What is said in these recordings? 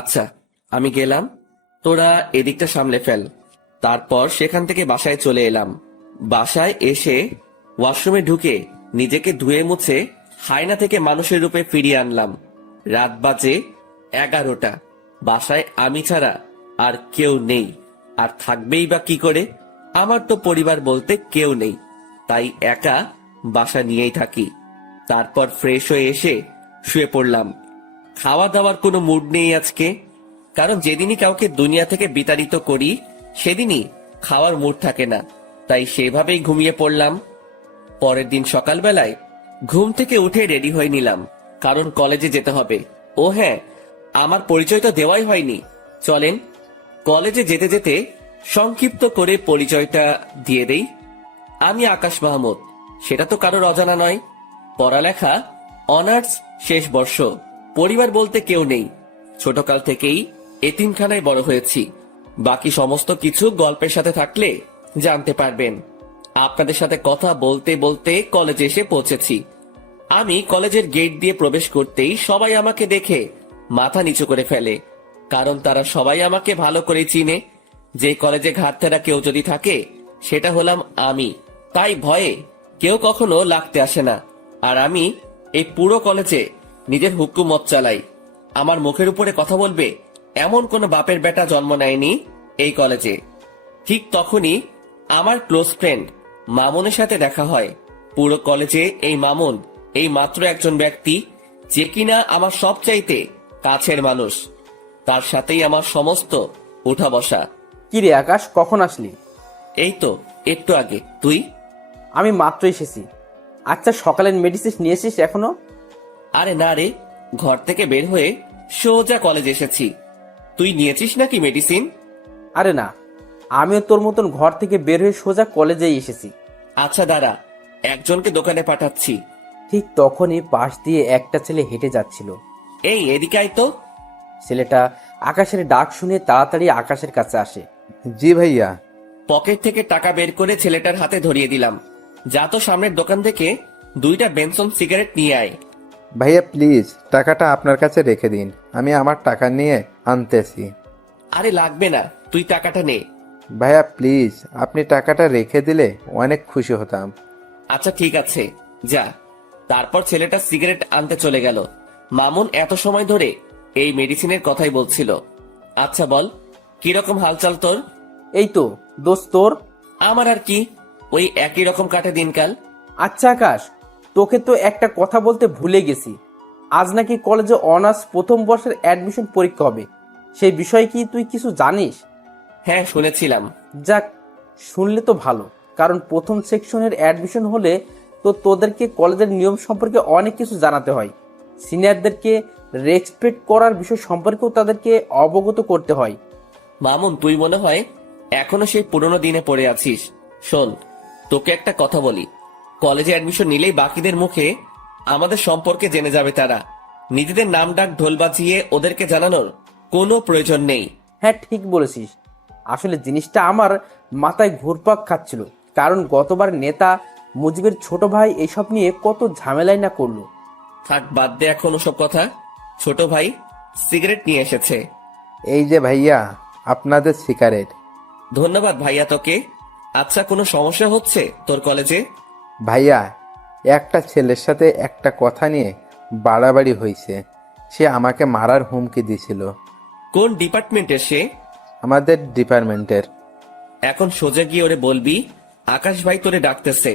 আচ্ছা, আমি গেলাম, তোরা এদিকটা সামলে ফেল। তারপর সেখান থেকে বাসায় চলে এলাম। বাসায় এসে ওয়াশরুমে ঢুকে নিজেকে ধুয়ে মুছে হায়না থেকে মানুষের রূপে ফিরিয়ে আনলাম। রাত বাজে 11টা। বাসায় আমি ছাড়া আর কেউ নেই, আর থাকবেই বা কি করে? আমার তো পরিবার বলতে কেউ নেই, তাই একা বাসা নিয়েই থাকি। তারপর ফ্রেশ হয়ে এসে শুয়ে পড়লাম। খাওয়া দাওয়ার কোনো মুড নেই আজকে, কারণ যেদিনই কাউকে দুনিয়া থেকে বিতাড়িত করি সেদিনই খাওয়ার মুড থাকে না, তাই সেভাবেই ঘুমিয়ে পড়লাম। পরের দিন সকালবেলায় ঘুম থেকে উঠে রেডি হয়ে নিলাম, কারণ কলেজে যেতে হবে। ও হ্যাঁ, আমার পরিচয় তো দেওয়াই হয়নি। চলেন কলেজে যেতে যেতে সংক্ষিপ্ত করে পরিচয়টা দিয়ে দেই। আমি আকাশ মাহমুদ, সেটা তো কারোর অজানা নয়। পড়ালেখা অনার্স শেষ বর্ষ। পরিবার বলতে কেউ নেই, ছোটকাল থেকেই এতিমখানায় বড় হয়েছি। বাকি সমস্ত কিছু গল্পের সাথে থাকলে জানতে পারবেন। আপনাদের সাথে কথা বলতে বলতে কলেজে এসে পৌঁছেছি। আমি কলেজের গেট দিয়ে প্রবেশ করতেই সবাই আমাকে দেখে মাথা নিচু করে ফেলে, কারণ তারা সবাই আমাকে ভালো করে চিনে। যে কলেজে ঘাটতেরা কেউ যদি থাকে সেটা হলাম আমি, তাই ভয়ে কেউ কখনো লাগতে আসে না। আর আমি এই পুরো কলেজে নিজের হুকুমত চালাই। আমার মুখের উপরে কথা বলবে এমন কোন বাপের বেটা জন্ম নেয়নি এই কলেজে। ঠিক তখনই আমার ক্লোজ ফ্রেন্ড মামুনের সাথে দেখা হয়। পুরো কলেজে এই মামুন এই মাত্র একজন ব্যক্তি যে কিনা আমার সবচাইতে কাছের মানুষ। তার সাথেই আমার সমস্ত উঠা বসা। কি রে আকাশ, কখন আসলি? এই তো একটু আগে। তুই? আমি মাত্র এসেছি। আচ্ছা, সকালের মেডিসিন নিয়েছিস এখনো? আরে না রে, ঘর থেকে বের হয়ে সোজা কলেজ এসেছি। তুই নিয়েছিস নাকি মেডিসিন? আরে না, আমিও তোর মতন ঘর থেকে বের হয়ে সোজা কলেজেই এসেছি। আচ্ছা দাঁড়া, একজনকে দোকানে পাঠাচ্ছি। ঠিক তখনই পাশ দিয়ে একটা ছেলে হেঁটে যাচ্ছিল। এই এদিকে আয় তো। ছেলেটা আকাশের ডাক শুনে তাড়াতাড়ি আকাশের কাছে আসে। জি ভাইয়া। পকেট থেকে টাকা বের করে ছেলেটার হাতে ধরিয়ে দিলাম। যা তো সামনের দোকান থেকে 2টা বেনসন সিগারেট নিয়ে আয়। ভাইয়া প্লিজ টাকাটা আপনার কাছে রেখে দিন, আমি আমার টাকা নিয়ে আনতেছি। আরে লাগবে না, তুই টাকাটা নে। ভাইয়া প্লিজ, আপনি টাকাটা রেখে দিলে অনেক খুশি হতাম। আচ্ছা ঠিক আছে, যা। তারপর ছেলেটা সিগারেট আনতে চলে গেল। মামুন এত সময় ধরে এই মেডিসিনের কথাই বলছিল। আচ্ছা বল, কিরকম হালচাল তোর? এই তো দোস্ত, তোর? আমার আর কি, ওই একই রকম কাটে দিনকাল। আচ্ছা আকাশ, তোকে তো একটা কথা বলতে ভুলে গেছি। আজ নাকি কলেজে অনার্স প্রথম বর্ষের অ্যাডমিশন পরীক্ষা হবে। সেই বিষয়ে কি তুই কিছু জানিস? হ্যাঁ শুনেছিলাম। যাক, শুনলে তো ভালো, কারণ প্রথম সেকশনের অ্যাডমিশন হলে তো তোদেরকে কলেজের নিয়ম সম্পর্কে অনেক কিছু জানাতে হয়। সিনিয়রদেরকে রেসপেক্ট করার বিষয় সম্পর্কেও তাদেরকে অবগত করতে হয়। মামুন তুই মনে হয় এখনো সেই পুরনো দিনে পড়ে আছিস। শোন, তোকে একটা কথা বলি, কলেজে অ্যাডমিশন নিলেই বাকিদের মুখে আমাদের সম্পর্কে জেনে যাবে তারা। নিজেদের নাম ডাক ঢোল বাজিয়ে ওদেরকে জানানোর কোনো প্রয়োজন নেই। হ্যাঁ ঠিক বলেছিস। আসলে জিনিসটা আমার মাথায় ঘুরপাক খাচ্ছিল, কারণ গতবার নেতা মুজিবের ছোট ভাই এইসব নিয়ে কত ঝামেলাই না করলো। থাক, বাদ দে এখন ওসব কথা। ছোট ভাই সিগারেট নিয়ে এসেছে। এই যে ভাইয়া, আপনাদের সিগারেট। ধন্যবাদ ভাইয়া তোকে। আচ্ছা, কোনো সমস্যা হচ্ছে তোর কলেজে? ভাইয়া, একটা ছেলের সাথে একটা কথা নিয়ে বাড়াবাড়ি হয়েছে। সে আমাকে মারার হুমকি দিছিল। কোন ডিপার্টমেন্টের সে? আমাদের ডিপার্টমেন্টের। এখন সোজা গিয়ে ওরে বলবি আকাশ ভাই তোরে ডাকতেছে।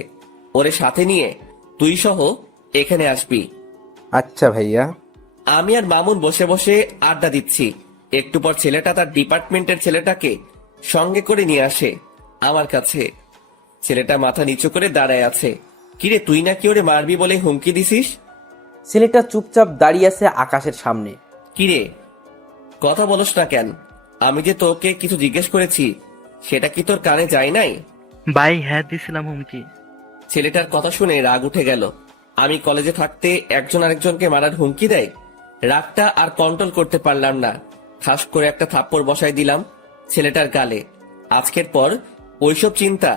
ওরে সাথে নিয়ে তুই সহ এখানে আসবি। আচ্ছা ভাইয়া। আমি আর মামুন বসে বসে আড্ডা দিচ্ছি। একটু পর ছেলেটা তার ডিপার্টমেন্টের ছেলেটাকে সঙ্গে করে নিয়ে আসে আমার কাছে। ছেলেটা মাথা নিচু করে দাঁড়ায় আছে। কিরে, তুই নাকি ওরে মারবি বলে হুমকি দিছিস? ছেলেটা চুপচাপ দাঁড়িয়ে আছে আকাশের সামনে। কিরে, কথা বলস না কেন? আমি যে তোকে কিছু জিজ্ঞেস করেছি সেটা কি তোর কানে যায় নাই? ভাই হ্যাঁ দিছিলাম হুমকি। ছেলেটার কথা শুনে রাগ উঠে গেল। আমি কলেজে থাকতে একজন আরেকজনকে মারার হুমকি দেয়। রাগটা আর কন্ট্রোল করতে পারলাম না, ঠাস করে একটা থাপ্পড় বসাই দিলাম ছেলেটার গালে। আজকের পর ওইসব চিন্তা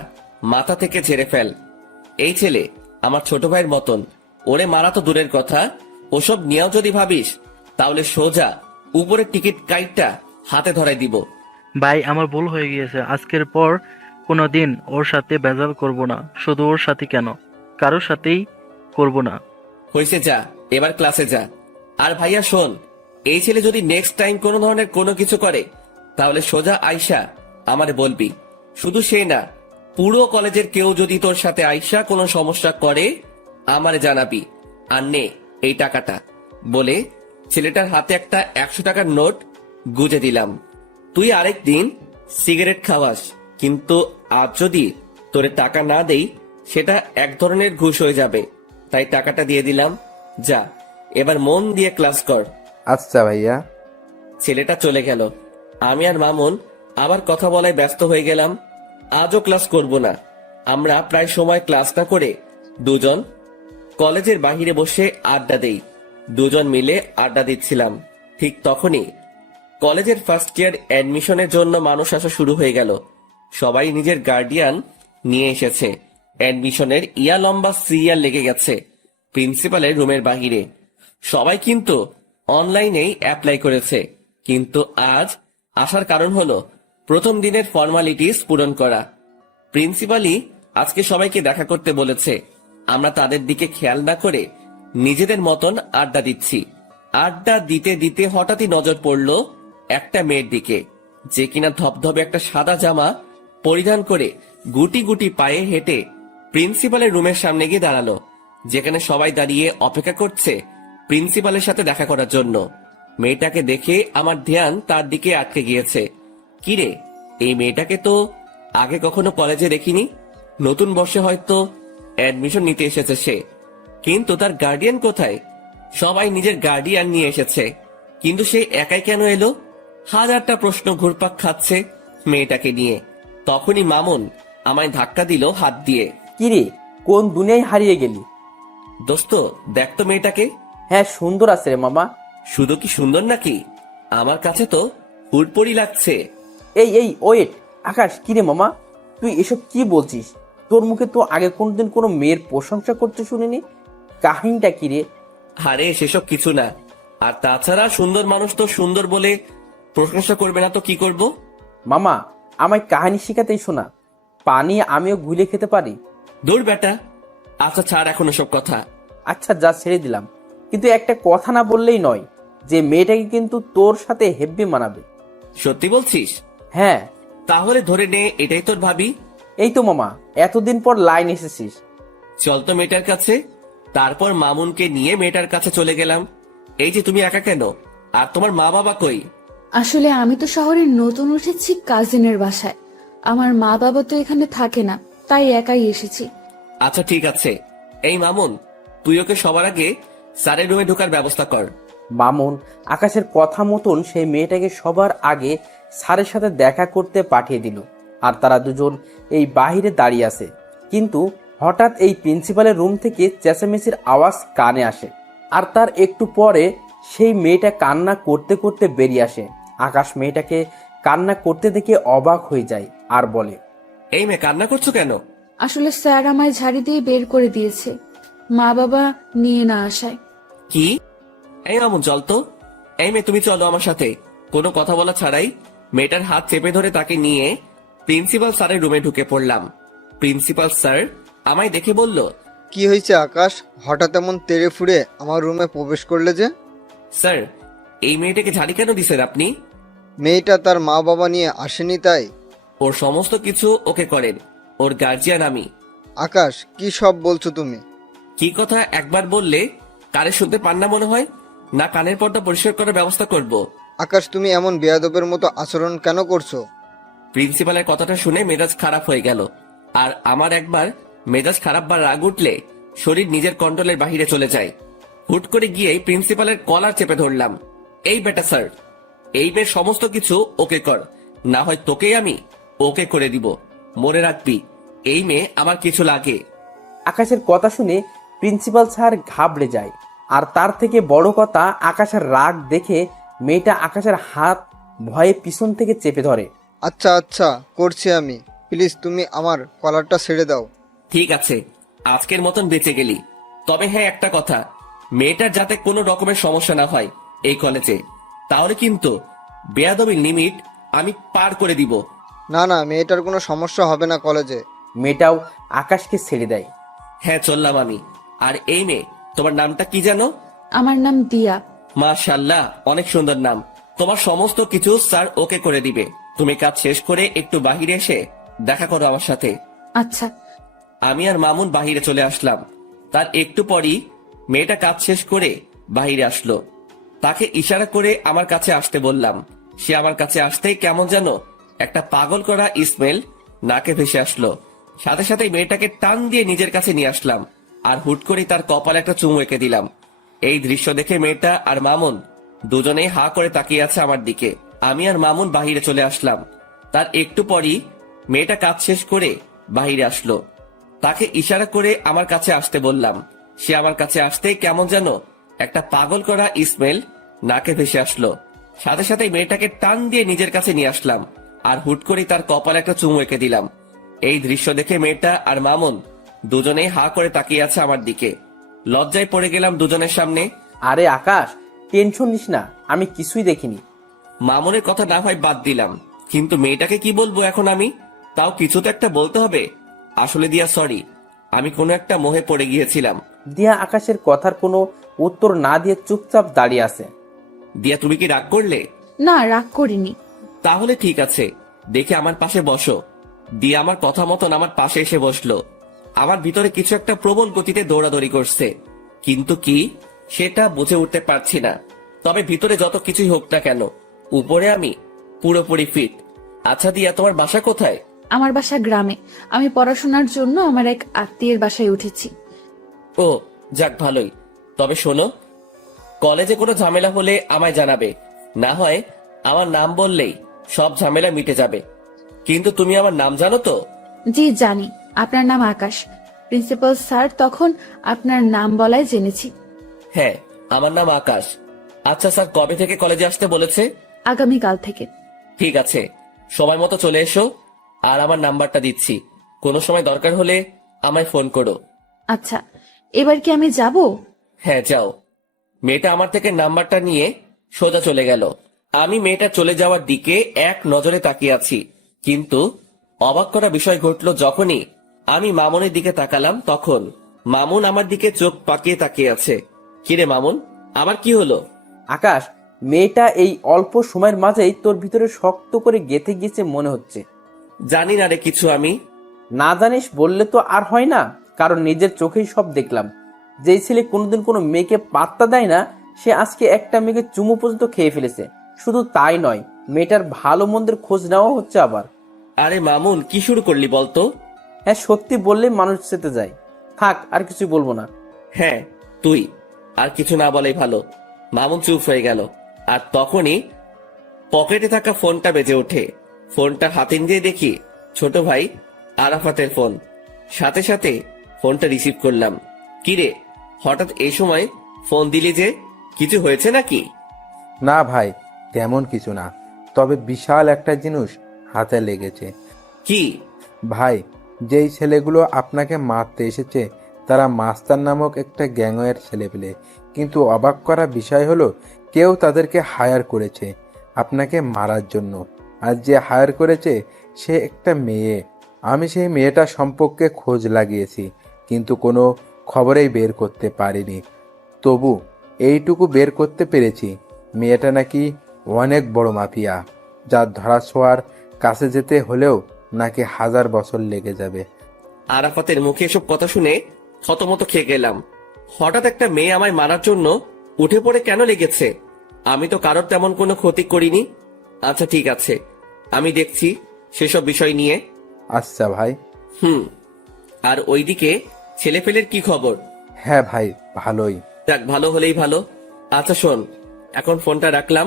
মাথা থেকে ঝেড়ে ফেল। এই ছেলে আমার ছোট ভাইয়ের মতন, ওরে মারা তো দূরের কথা, ওসব নিয়েও যদি ভাবিস তাহলে সোজা উপরের টিকিট কাইটটা হাতে ধরাই দিব। ভাই আমার ভুল হয়ে গিয়েছে, আজকের পর কোনোদিন ওর সাথে ভেজাল করব না। শুধু ওর সাথে কেন, কারোর সাথেই করব না। হয়েছে, যা এবার ক্লাসে যা। আর ভাইয়া শোন, এই ছেলে যদি নেক্সট টাইম কোনো ধরনের কোনো কিছু করে তাহলে সোজা আয়শা আমারে বলবি। শুধু সে না, পুরো কলেজের কেউ যদি তোর সাথে আয়শা কোনো সমস্যা করে আমারে জানাবি। আর নে এই টাকাটা, বলে ছেলেটার হাতে একটা 100 টাকার নোট গুজে দিলাম। তুই আরেকদিন সিগারেট খাওয়াস, কিন্তু আজ যদি তোরে টাকা না দেই সেটা এক ধরনের ঘুষ হয়ে যাবে। তাই টাকাটা দিয়ে দিলাম, যা এবার মন দিয়ে ক্লাস কর। আচ্ছা ভাইয়া। ছেলেটা চলে গেল। আমি আর মামুন আবার কথা বলায় ব্যস্ত হয়ে গেলাম। আজও ক্লাস করব না। আমরা প্রায় সময় ক্লাস না করে দুজন কলেজের বাহিরে বসে আড্ডা দেই। দুজন মিলে আড্ডা দিচ্ছিলাম, ঠিক তখনই কলেজের ফার্স্ট ইয়ার অ্যাডমিশনের জন্য মানুষ আসা শুরু হয়ে গেল। সবাই নিজের গার্ডিয়ান নিয়ে এসেছে। অ্যাডমিশনের লম্বা সিরিয়াল লেগে গেছে প্রিন্সিপালের রুমের বাহিরে। সবাই কিন্তু অনলাইনেই অ্যাপ্লাই করেছে, কিন্তু আজ আসার কারণ হলো প্রথম দিনের ফর্মালিটিস পূরণ করা। প্রিন্সিপালই আজকে সবাইকে দেখা করতে বলেছে। আমরা তাদের দিকে খেয়াল না করে নিজেদের মতন আড্ডা দিচ্ছি। আড্ডা দিতে দিতে হঠাৎই নজর পড়ল একটা মেয়ের দিকে, যে কিনা ধবধবে একটা সাদা জামা পরিধান করে গুটি গুটি পায়ে হেঁটে প্রিন্সিপালের রুমের সামনে গিয়ে দাঁড়ালো, যেখানে সবাই দাঁড়িয়ে অপেক্ষা করছে প্রিন্সিপালের সাথে দেখা করার জন্য। মেয়েটাকে দেখে আমার ধ্যান তার দিকে আটকে গিয়েছে। কিরে, এই মেয়েটাকে তো আগে কখনো কলেজে দেখিনি। নতুন বর্ষে হয়তো অ্যাডমিশন নিতে এসেছে সে, কিন্তু তার গার্ডিয়ান কোথায়? সবাই নিজের গার্ডিয়ান নিয়ে এসেছে, কিন্তু সে একাই কেন এলো? হাজারটা প্রশ্ন ঘুরপাক খাচ্ছে মেয়েটাকে নিয়ে। তখনই মামুন আমায় ধাক্কা দিল হাত দিয়ে। কিরে, কোন দুনিয়ায় হারিয়ে গেলি? দোস্ত, দেখ তো মেয়েটাকে। হ্যাঁ, সুন্দর আছে রে মামা। শুধু কি সুন্দর নাকি, আমার কাছে তো হুড়পড়ি লাগছে। এই এই ওয়েট, আকাশ, কিরে মামা, তুই এসব কি বলছিস? তোর মুখে তো আগে কোনদিন কোনো মেয়ের প্রশংসা করতে শুনিনি। কাহিনীটা কিরে? আরে সেসব কিছু না। আর তাছাড়া সুন্দর মানুষ তো সুন্দর বলে প্রশংসা করবে না তো কি করব? মামা, আমায় কাহিনী শিখাতেই শোনা। পানি আমিও গুলে খেতে পারি। দূর বেটা। আচ্ছা ছাড় এখন সব কথা। আচ্ছা, যা ছেড়ে দিলাম, কিন্তু একটা কথা না বললেই নয়, যে মেয়েটাকে কিন্তু তোর সাথে হেব্বি মানাবে। সত্যি বলছিস? হ্যাঁ। তাহলে ধরে নে এটাই তোর ভাবি। এই তো মামা, এতদিন পর লাইন এসেছিস। চল তো মেয়েটার কাছে। তারপর মামুনকে নিয়ে মেয়েটার কাছে চলে গেলাম। এই যে তুমি একা কেন? আর তোমার মা বাবা কই? আসলে আমি তো শহরে নতুন উঠেছি কাজিনের বাসায়। আমার মা বাবা তো এখানে থাকে না, তাই একাই এসেছি। আচ্ছা ঠিক আছে। এই মামুন, তুই ওকে সবার আগে স্যারের রুমে ঢোকার ব্যবস্থা কর। মামুন আকাশের কথা মতন সেই মেয়েটাকে সবার আগে স্যারের সাথে দেখা করতে পাঠিয়ে দিল। আর তারা দুজন এই বাহিরে দাঁড়িয়ে আছে, কিন্তু হঠাৎ এই প্রিন্সিপালের রুম থেকে চেঁচামেচির আওয়াজ কানে আসে। আর তার একটু পরে সেই মেয়েটা কান্না করতে করতে বেরিয়ে আসে। আকাশ মেয়েটাকে কান্না করতে দেখে অবাক হয়ে যায় আর বলে, এই মেয়ে, কান্না করছো কেন? আসলে স্যার আমায় ঝাড়ি দিয়ে বের করে দিয়েছে, মা বাবা নিয়ে না আসায়। কি? এই মামুন চল তো। এই মেয়ে, তুমি চলো আমার সাথে। কোনো কথা বলা ছাড়াই মেয়েটার হাত চেপে ধরে তাকে নিয়ে প্রিন্সিপাল স্যারের রুমে ঢুকে পড়লাম। প্রিন্সিপাল স্যার আমায় দেখে বলল, কি হয়েছে আকাশ, হঠাৎ এমন তেড়ে ফুড়ে আমার রুমে প্রবেশ করলে যে? স্যার, এই মেয়েটাকে ঝাড়ি কেন দিছেন আপনি? মেয়েটা তার মা বাবা নিয়ে আসেনি তাই? ওর সমস্ত কিছু ওকে করেন, ওর গার্জিয়ান আমি। আকাশ, কি সব বলছো তুমি? কি কথা একবার বললে কানে শুনতে পান না মনে হয়? না কানের পর্দা পরিষ্কার করার ব্যবস্থা করব? আকাশ, তুমি এমন বেয়াদবের মতো আচরণ কেন করছো? প্রিন্সিপালের কথাটা শুনে মেজাজ খারাপ হয়ে গেল। আর আমার একবার মেজাজ খারাপ বা রাগ উঠলে শরীর নিজের কন্ট্রোলের বাহিরে চলে যায়। হুট করে গিয়েই প্রিন্সিপালের কলার চেপে ধরলাম। এই বেটা স্যার, এই মেয়ের সমস্ত কিছু ওকে কর, না হয় তোকেই আমি ওকে করে দিব। মনে রাখবি, এই মেয়ে আমার কিছু লাগে। আকাশের কথা শুনে প্রিন্সিপাল স্যার ঘাবড়ে যায়। আর তার থেকে বড় কথা, আকাশের রাগ দেখে মেয়েটা আকাশের হাত ভয়ে পিছন থেকে চেপে ধরে। আচ্ছা আচ্ছা, করছি আমি। প্লিজ তুমি আমার কলারটা ছেড়ে দাও। ঠিক আছে, আজকের মতন বেঁচে গেলি। তবে হ্যাঁ, একটা কথা, মেয়েটার যাতে কোনো রকমের সমস্যা না হয় এই কলেজে। তাহলে কিন্তু বেয়াদবির লিমিট আমি পার করে দিব। না না, মেয়েটার কোনো সমস্যা হবে না কলেজে। মেয়েটাও আকাশকে ছেড়ে দেয়। হ্যাঁ চললাম আমি। আর এই মেয়ে, তোমার নামটা কি জানো? আমার নাম দিয়া। মাশাআল্লাহ, অনেক সুন্দর নাম। তোমার সমস্ত কিছু স্যার ওকে করে দিবে। তুমি কাজ শেষ করে একটু বাহিরে এসে দেখা করো আমার সাথে। আচ্ছা। আমি আর মামুন বাহিরে চলে আসলাম। তার একটু পরই মেয়েটা কাজ শেষ করে বাহিরে আসলো। তাকে ইশারা করে আমার কাছে আসতে বললাম। সে আমার কাছে আসতেই কেমন যেন একটা পাগল করা স্মেল নাকে ভেসে আসলো। সাথে সাথে মেয়েটাকে টান দিয়ে নিজের কাছে নিয়ে আসলাম আর হুট করে তার কপালে একটা চুমু এঁকে দিলাম। এই দৃশ্য দেখে মেয়েটা আর মামুন দুজনেই হা করে তাকিয়ে আছে আমার দিকে। আমি আর মামুন বাহিরে চলে আসলাম। তার একটু পরই মেয়েটা কাজ শেষ করে বাহিরে আসলো। তাকে ইশারা করে আমার কাছে আসতে বললাম। সে আমার কাছে আসতেই কেমন যেন একটা পাগল করা স্মেল নাকে ভেসে আসলো। সাথে সাথে মেয়েটাকে টান দিয়ে নিজের কাছে নিয়ে আসলাম আর হুট করে তার কপালে একটা চুমু এঁকে দিলাম। এই দৃশ্য দেখে মেয়েটা আর মামুন দুজনেই হা করে তাকিয়ে আছে আমার দিকে। লজ্জায় পড়ে গেলাম দুজনের সামনে। আরে আকাশ, টেনশন নিস না, আমি কিছুই দেখিনি। মামুনের কথা না হয় বাদ দিলাম, কিন্তু মেয়েটাকে কি বলবো এখন আমি? তাও কিছু তো একটা বলতে হবে। আসলে দিয়া সরি, আমি কোনো একটা মোহে পড়ে গিয়েছিলাম। দিয়া আকাশের কথার কোনো উত্তর না দিয়ে চুপচাপ দাঁড়িয়ে আছে। দিয়া তুমি কি রাগ করলে? না, রাগ করিনি। তাহলে ঠিক আছে, দেখে আমার পাশে বসো। দিয়া আমার কথা মতন আমার পাশে এসে বসলো। আমার ভিতরে কিছু একটা প্রবল গতিতে দৌড়াদৌড়ি করছে, কিন্তু কি সেটা বুঝে উঠতে পারছি না। তবে ভিতরে যত কিছুই হোক না কেন, উপরে আমি পুরোপুরি ফিট। আচ্ছা দিয়া, তোমার বাসা কোথায়? আমার বাসা গ্রামে। আমি পড়াশোনার জন্য আমার এক আত্মীয়ের বাসায় উঠেছি। ও যাক, ভালোই। তবে শোনো, কলেজে কোনো ঝামেলা হলে আমায় জানাবে। না হয় আমার নাম বললেই সব ঝামেলা মিটে যাবে। কিন্তু তুমি আমার নাম জানো তো? জি জানি, আপনার নাম আকাশ। প্রিন্সিপাল স্যার তখন আপনার নাম বলায় জেনেছি। হ্যাঁ, আমার নাম আকাশ। আচ্ছা স্যার কবে থেকে কলেজে আসতে বলেছে? আগামীকাল থেকে। ঠিক আছে, সময় মতো চলে এসো। আর আমার নাম্বারটা দিচ্ছি, কোনো সময় দরকার হলে আমায় ফোন করো। আচ্ছা, এবার কি আমি যাব? হ্যাঁ যাও। মেয়েটা আমার থেকে নাম্বারটা নিয়ে সোজা চলে গেল। আমি মেয়েটা চলে যাওয়ার দিকে এক নজরে তাকিয়ে আছি, কিন্তু অবাক করা বিষয় ঘটলো যখনই আমি মামুনের দিকে তাকালাম। তখন মামুন আমার দিকে চোখ পাকিয়ে তাকিয়ে আছে। কিরে মামুন, আবার কি হলো? আকাশ, মেয়েটা এই অল্প সময়ের মাঝেই তোর ভিতরে শক্ত করে গেঁথে গিয়েছে মনে হচ্ছে। জানি না রে কিছু আমি। না জানিস বললে তো আর হয় না, কারণ নিজের চোখেই সব দেখলাম। যেই ছেলে কোনোদিন কোনো মেয়েকে পাত্তা দেয় না, সে আজকে একটা মেয়েকে চুমু পর্যন্ত খেয়ে ফেলেছে। শুধু তাই নয়, মেয়েটার ভালো মন্দের খোঁজ নেওয়া হচ্ছে আবার। আরে মামুন, কি শুরু করলি বলতো? হ্যাঁ, সত্যি বললে মানুষ যেতে যায়। থাক, আর কিছু বলবো না। হ্যাঁ, তুই আর কিছু না বলেই ভালো। মামুন চুপ হয়ে গেল। আর তখনই পকেটে থাকা ফোনটা বেজে ওঠে। ফোনটা হাতে নিয়ে দেখি ছোট ভাই আরাফাতের ফোন। সাথে সাথে ফোনটা রিসিভ করলাম। কিরে, হঠাৎ এই সময় ফোন দিলি যে? কিছু হয়েছে নাকি? না ভাই, তেমন কিছু না, তবে বিশাল একটা জিনিস হাতে লেগেছে। কি? ভাই, যেই ছেলেগুলো আপনাকে মারতে এসেছে তারা মাস্তান নামক একটা গ্যাংয়ের ছেলেপেলে। কিন্তু অবাক করা বিষয় হলো, কেউ তাদেরকে হায়ার করেছে আপনাকে মারার জন্য। আর যে হায়ার করেছে সে একটা মেয়ে। আমি সেই মেয়েটা সম্পর্কে খোঁজ লাগিয়েছি, কিন্তু কোনো খবরেই বের করতে পারিনি। তবু এইটুকু বের করতে পেরেছি, মেয়েটা নাকি অনেক বড় মাফিয়া, যার ধরাছোঁয়ার কাছে যেতে হলেও নাকি 1000 বছর লেগে যাবে। আরাফাতের মুখে এসব কথা শুনে থতমত খেয়ে গেলাম। হঠাৎ একটা মেয়ে আমায় মারার জন্য উঠে পড়ে কেন লেগেছে? আমি তো কারোর তেমন কোনো ক্ষতি করিনি। আচ্ছা ঠিক আছে, আমি দেখছি সেসব বিষয় নিয়ে। আচ্ছা ভাই। আর ওইদিকে ছেলেফেলের কি খবর? হ্যাঁ ভাই, ভালোই। যাক, ভালো হলেই ভালো। আচ্ছা শোন, এখন ফোনটা রাখলাম,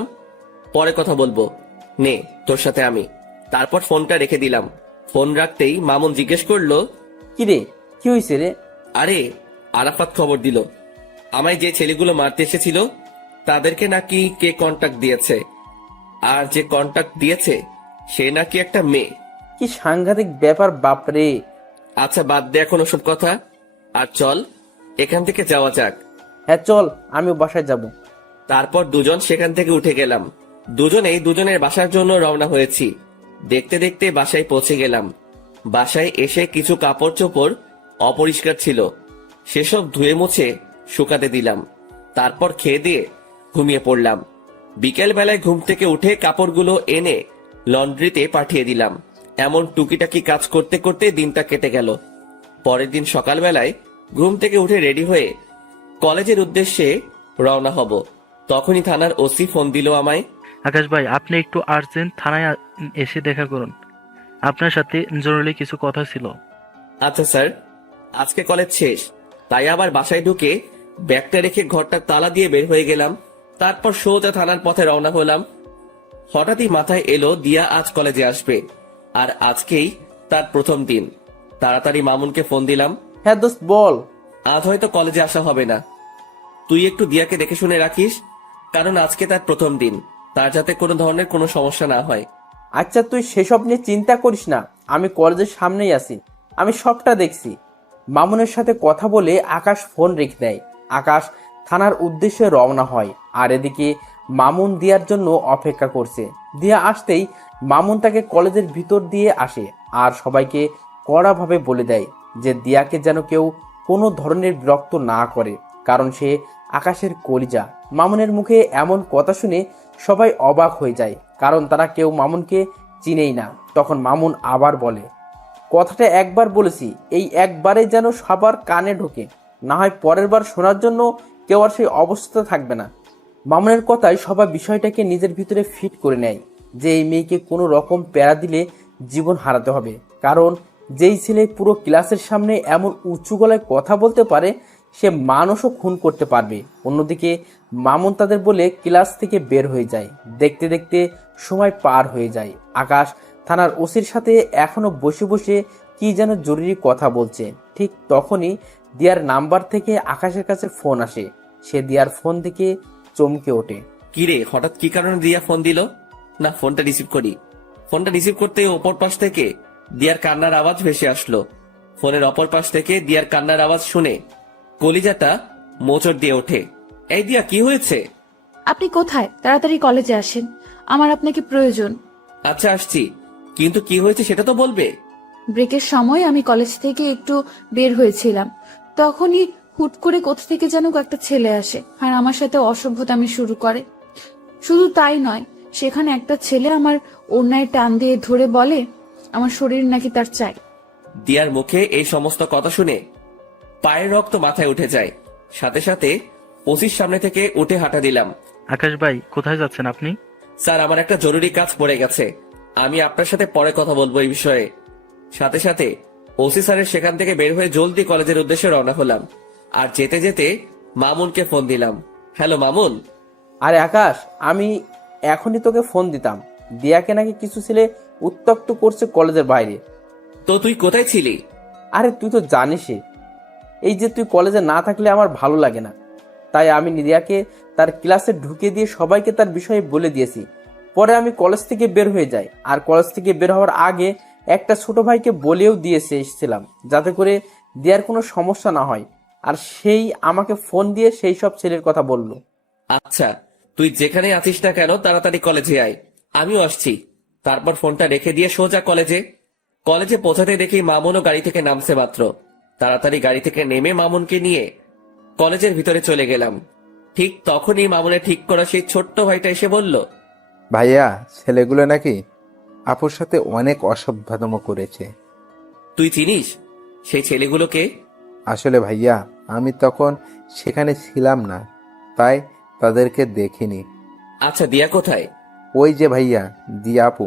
পরে কথা বলবো। নে তোর সাথে আমি। তারপর ফোনটা রেখে দিলাম। ফোন রাখতেই মামুন জিজ্ঞেস করলো, কি রে, কি হয়েছে রে? আরে আরাফাত খবর দিল আমায় যে ছেলেগুলো মারতে এসেছিল তাদেরকে নাকি কে কন্টাক্ট দিয়েছে। আর যে কন্টাক্ট দিয়েছে সে নাকি একটা মেয়ে। কি সাংঘাতিক ব্যাপার বাপরে। আচ্ছা বাদ দে এখন ওসব কথা, আর চল এখান থেকে যাওয়া যাক। হ্যাঁ চল, আমি বাসায় যাব। তারপর দুজন সেখান থেকে উঠে গেলাম। দুজনেই দুজনের বাসার জন্য রওনা হয়েছি। দেখতে দেখতে বাসায় পৌঁছে গেলাম। বাসায় এসে কিছু কাপড় চোপড় অপরিষ্কার ছিল, সেসব ধুয়ে মুছে শুকাতে দিলাম। তারপর খেয়ে দিয়ে ঘুমিয়ে পড়লাম। বিকেল বেলায় ঘুম থেকে উঠে কাপড়গুলো এনে লন্ড্রিতে পাঠিয়ে দিলাম। এমন টুকিটাকি কাজ করতে করতে দিনটা কেটে গেল। পরের দিন সকালবেলায় ঘুম থেকে উঠে রেডি হয়ে কলেজের উদ্দেশ্যে রওনা হব। তখনই থানার ওসি ফোন দিল আমায়। আকাশ ভাই, আপনি একটু আর্জেন্ট থানায় এসে দেখা করুন। আপনার সাথে জরুরি কিছু কথা ছিল। আচ্ছা স্যার, আজকে কলেজ শেষ, তাই আবার বাসায় ঢুকে ব্যাগটা রেখে ঘরটা তালা দিয়ে বের হয়ে গেলাম। তারপর সোজা থানার পথে রওনা হলাম। হঠাৎই মাথায় এলো দিয়া আজ কলেজে আসবে, আর আজকেই তার প্রথম দিন। তাড়াতাড়ি মামুনকে ফোন দিলাম। হ্যাঁ দোস্ত বল। আজ হয়তো কলেজে আসা হবে না, তুই একটু দিয়াকে দেখে শুনে রাখিস, কারণ আজকে তার প্রথম দিন, তার যাতে কোনো ধরনের কোনো সমস্যা না হয়। আচ্ছা তুই সেসব নিয়ে চিন্তা করিস না, আমি কলেজের সামনেই আছি, আমি সবটা দেখছি। মামুনের সাথে কথা বলে আকাশ ফোন রেখে দেয়। আকাশ থানার উদ্দেশ্যে রওনা হয়, আর এদিকে মামুন দিয়ার জন্য অপেক্ষা করছে। দিয়া আসতেই মামুন তাকে কলেজের ভিতর দিয়ে আসে আর সবাইকে কড়াভাবে বলে দেয় যে দিয়াকে যেন কেউ কোনো ধরনের বিরক্ত না করে, কারণ সে আকাশের কলিজা। মামুনের মুখে এমন কথা শুনে সবাই অবাক হয়ে যায়, কারণ তারা কেউ মামুনকে চিনেই না। তখন মামুন আবার বলে, কথাটা একবার বলেছি, এই একবারে যেন সবার কানে ঢোকে, না হয় পরের বার শোনার জন্য কেউ আর সেই অবস্থা থাকবে না। মামুনের কথায় সবাই বিষয়টাকে নিজের ভিতরে ফিট করে নেয় যে এই মেয়েকে কোনো রকম প্যারা দিলে জীবন হারাতে হবে, কারণ যেই ছেলে পুরো ক্লাসের সামনে এমন উঁচু গলায় কথা বলতে পারে সে মানুষও খুন করতে পারবে। অন্যদিকে মামুন তাদের বলে ক্লাস থেকে বের হয়ে যায়। দেখতে দেখতে সময় পার হয়ে যায়। আকাশ থানার ওসির সাথে এখনো বসে বসে কি যেন জরুরি কথা বলছে। ঠিক তখনই দিয়ার নাম্বার থেকে আকাশের কাছে ফোন আসে। সে দিয়ার ফোন থেকে চমকে ওঠে। কি রে, হঠাৎ কি কারণে দিয়া ফোন দিল? না, ফোনটা রিসিভ করি। ফোনটা রিসিভ করতে অপর পাশ থেকে দিয়ার কান্নার আওয়াজ ভেসে আসলো। ফোনের অপর পাশ থেকে দিয়ার কান্নার আওয়াজ শুনে কলিজাটা মোচড় দিয়ে ওঠে। এই দিয়া, কি হয়েছে? আপনি কোথায়? তাড়াতাড়ি কলেজে আসেন, আমার আপনাকে প্রয়োজন। আচ্ছা আসছি, কিন্তু কি হয়েছে সেটা তো বলবে। ব্রেকের সময় আমি কলেজ থেকে একটু বের হয়েছিলাম, তখনই হুট করে কোথা থেকে যেন একটা ছেলে আসে আর আমার সাথে অসভ্যতামি শুরু করে। শুধু তাই নয়, সেখানে একটা ছেলে আমার ওড়নায় টান দিয়ে ধরে বলে আমার শরীর নাকি তার চাই। দিয়ার মুখে এই সমস্ত কথা শুনে পায়ের রক্ত মাথায় উঠে যায়। সাথে সাথে ওসির সামনে থেকে উঠে হাঁটা দিলাম। আকাশ ভাই, কোথায় যাচ্ছেন আপনি? স্যার, আমার একটা জরুরি কাজ পড়ে গেছে, আমি আপনার সাথে পরে কথা বলবো এই বিষয়ে। সাথে সাথে ওসি স্যারের সেখান থেকে বের হয়ে জলদি কলেজের উদ্দেশ্যে রওনা হলাম। আর যেতে যেতে মামুনকে ফোন দিলাম। হ্যালো মামুন। আরে আকাশ, আমি এখনই তোকে ফোন দিতাম। দিয়াকে নাকি কিছু ছেলে উত্ত্যক্ত করছে কলেজের বাইরে। তো তুই কোথায় ছিলি? আরে তুই তো জানিসই, এই যে তুই কলেজে না থাকলে আমার ভালো লাগে না, তাই আমি দিয়াকে তার ক্লাসে ঢুকে দিয়ে সবাইকে তার বিষয়ে বলে দিয়েছি। পরে আমি কলেজ থেকে বের হয়ে যাই, আর কলেজ থেকে বের হওয়ার আগে একটা ছোট ভাইকে বলেও দিয়েছে এসেছিলাম যাতে করে দিয়ার কোনো সমস্যা না হয়, আর সেই আমাকে ফোন দিয়ে সেই সব ছেলের কথা বললো। আচ্ছা, তুই যেখানে আছিস না কেন তাড়াতাড়ি কলেজে আয়, আমিও আসছি। তারপর ফোনটা রেখে দিয়ে সোজা কলেজে পৌঁছাতে দেখি মামুনও গাড়ি থেকে নামছে মাত্র। তাড়াতাড়ি গাড়ি থেকে নেমে মামুনকে নিয়ে কলেজের ভিতরে চলে গেলাম। ঠিক তখনই মামুনের ঠিক করা সেই ছোট্ট ভাইটা এসে বলল, ভাইয়া, ছেলেগুলো নাকি আপুর সাথে অনেক অসভ্যতম করেছে। তুই চিনিস সেই ছেলেগুলোকে? আসলে ভাইয়া, আমি তখন সেখানে ছিলাম না, তাই তাদেরকে দেখিনি। আচ্ছা, দিয়া কোথায়? ওই যে ভাইয়া, দিয়া আপু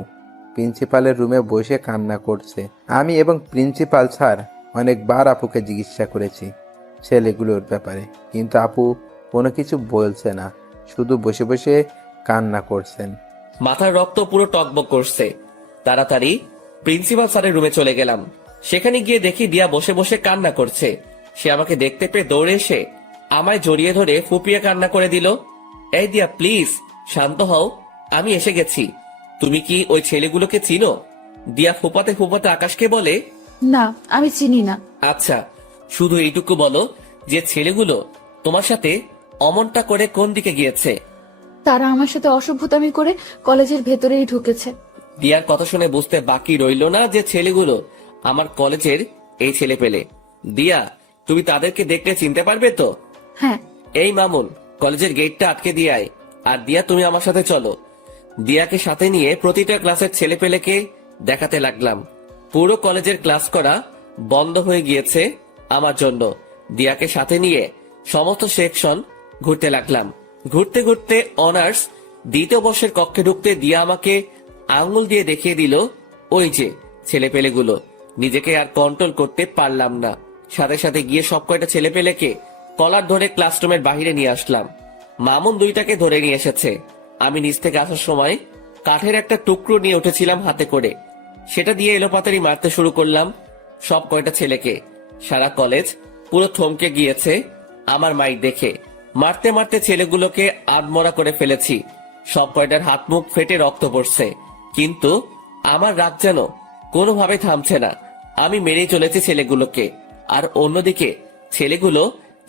প্রিন্সিপালের রুমে বসে কান্না করছে। আমি এবং প্রিন্সিপাল স্যার অনেকবার আপুকে জিজ্ঞাসা করেছি ছেলেগুলোর ব্যাপারে, কিন্তু আপু কোনো কিছু বলছে না, শুধু বসে বসে কান্না করছেন। মাথার রক্ত পুরো টকবক করছে। তাড়াতাড়ি প্রিন্সিপাল স্যারের রুমে চলে গেলাম। সেখানে গিয়ে দেখি দিয়া বসে বসে কান্না করছে। সে আমাকে দেখতে পেয়ে দৌড়ে এসে আমায় জড়িয়ে ধরে ফুপিয়ে কান্না করে দিল। এই দিয়া, প্লিজ শান্ত হও, আমি এসে গেছি। তুমি কি ওই ছেলেগুলোকে চিনো? দিয়া ফুপাতে ফুপাতে আকাশকে বলে, না, আমি চিনি না। আচ্ছা, শুধু এইটুকু বলো যে ছেলেগুলো তোমার সাথে অমনটা করে কোন দিকে গিয়েছে? তারা আমার সাথে অসভ্যতামি করে কলেজের ভেতরেই ঢুকেছে। দিয়ার কথা শুনে বুঝতে বাকি রইলো না যে ছেলেগুলো আমার কলেজের এই ছেলে পেলে। দিয়া, তুমি তাদেরকে দেখলে চিনতে পারবে তো? হ্যাঁ। এই মামুন, কলেজের গেটটা আটকে দিয়ে আয়। আর দিয়া, তুমি আমার সাথে চলো। দিয়াকে সাথে নিয়ে প্রতিটা ক্লাসের ছেলে পেলেকে দেখাতে লাগলাম। পুরো কলেজের ক্লাস করা বন্ধ হয়ে গিয়েছে আমার জন্য। দিয়াকে সাথে নিয়ে সমস্ত সেকশন ঘুরতে লাগলাম। ঘুরতে ঘুরতে অনার্স দ্বিতীয় বর্ষের কক্ষে ঢুকতে দিয়া আমাকে আঙুল দিয়ে দেখিয়ে দিল ওই যে ছেলে পেলেগুলো। নিজেকে আর কন্ট্রোল করতে পারলাম না, সাথে সাথে গিয়ে সব কয়টা ছেলে পেলেকে কলার ধরে ক্লাসরুমের বাহিরে নিয়ে আসলাম। মামুন দুইটাকে ধরে নিয়ে এসেছে। আমি নিচ থেকে আসার সময় কাঠের একটা টুকরো নিয়ে উঠেছিলাম হাতে করে, সেটা দিয়ে এলোপাতাড়ি মারতে শুরু করলাম সব কয়টা ছেলেকে। সারা কলেজ পুরো থমকে গিয়েছে আমার মাইক দেখে। মারতে মারতে ছেলেগুলোকে আধমরা করে ফেলেছি। সব কয়টার হাত মুখ ফেটে রক্ত পড়ছে, কিন্তু আমার রাগ যেন কোনোভাবে থামছে না। আমি মেরেই চলেছি ছেলেগুলোকে, আর অন্যদিকে ছেলেগুলো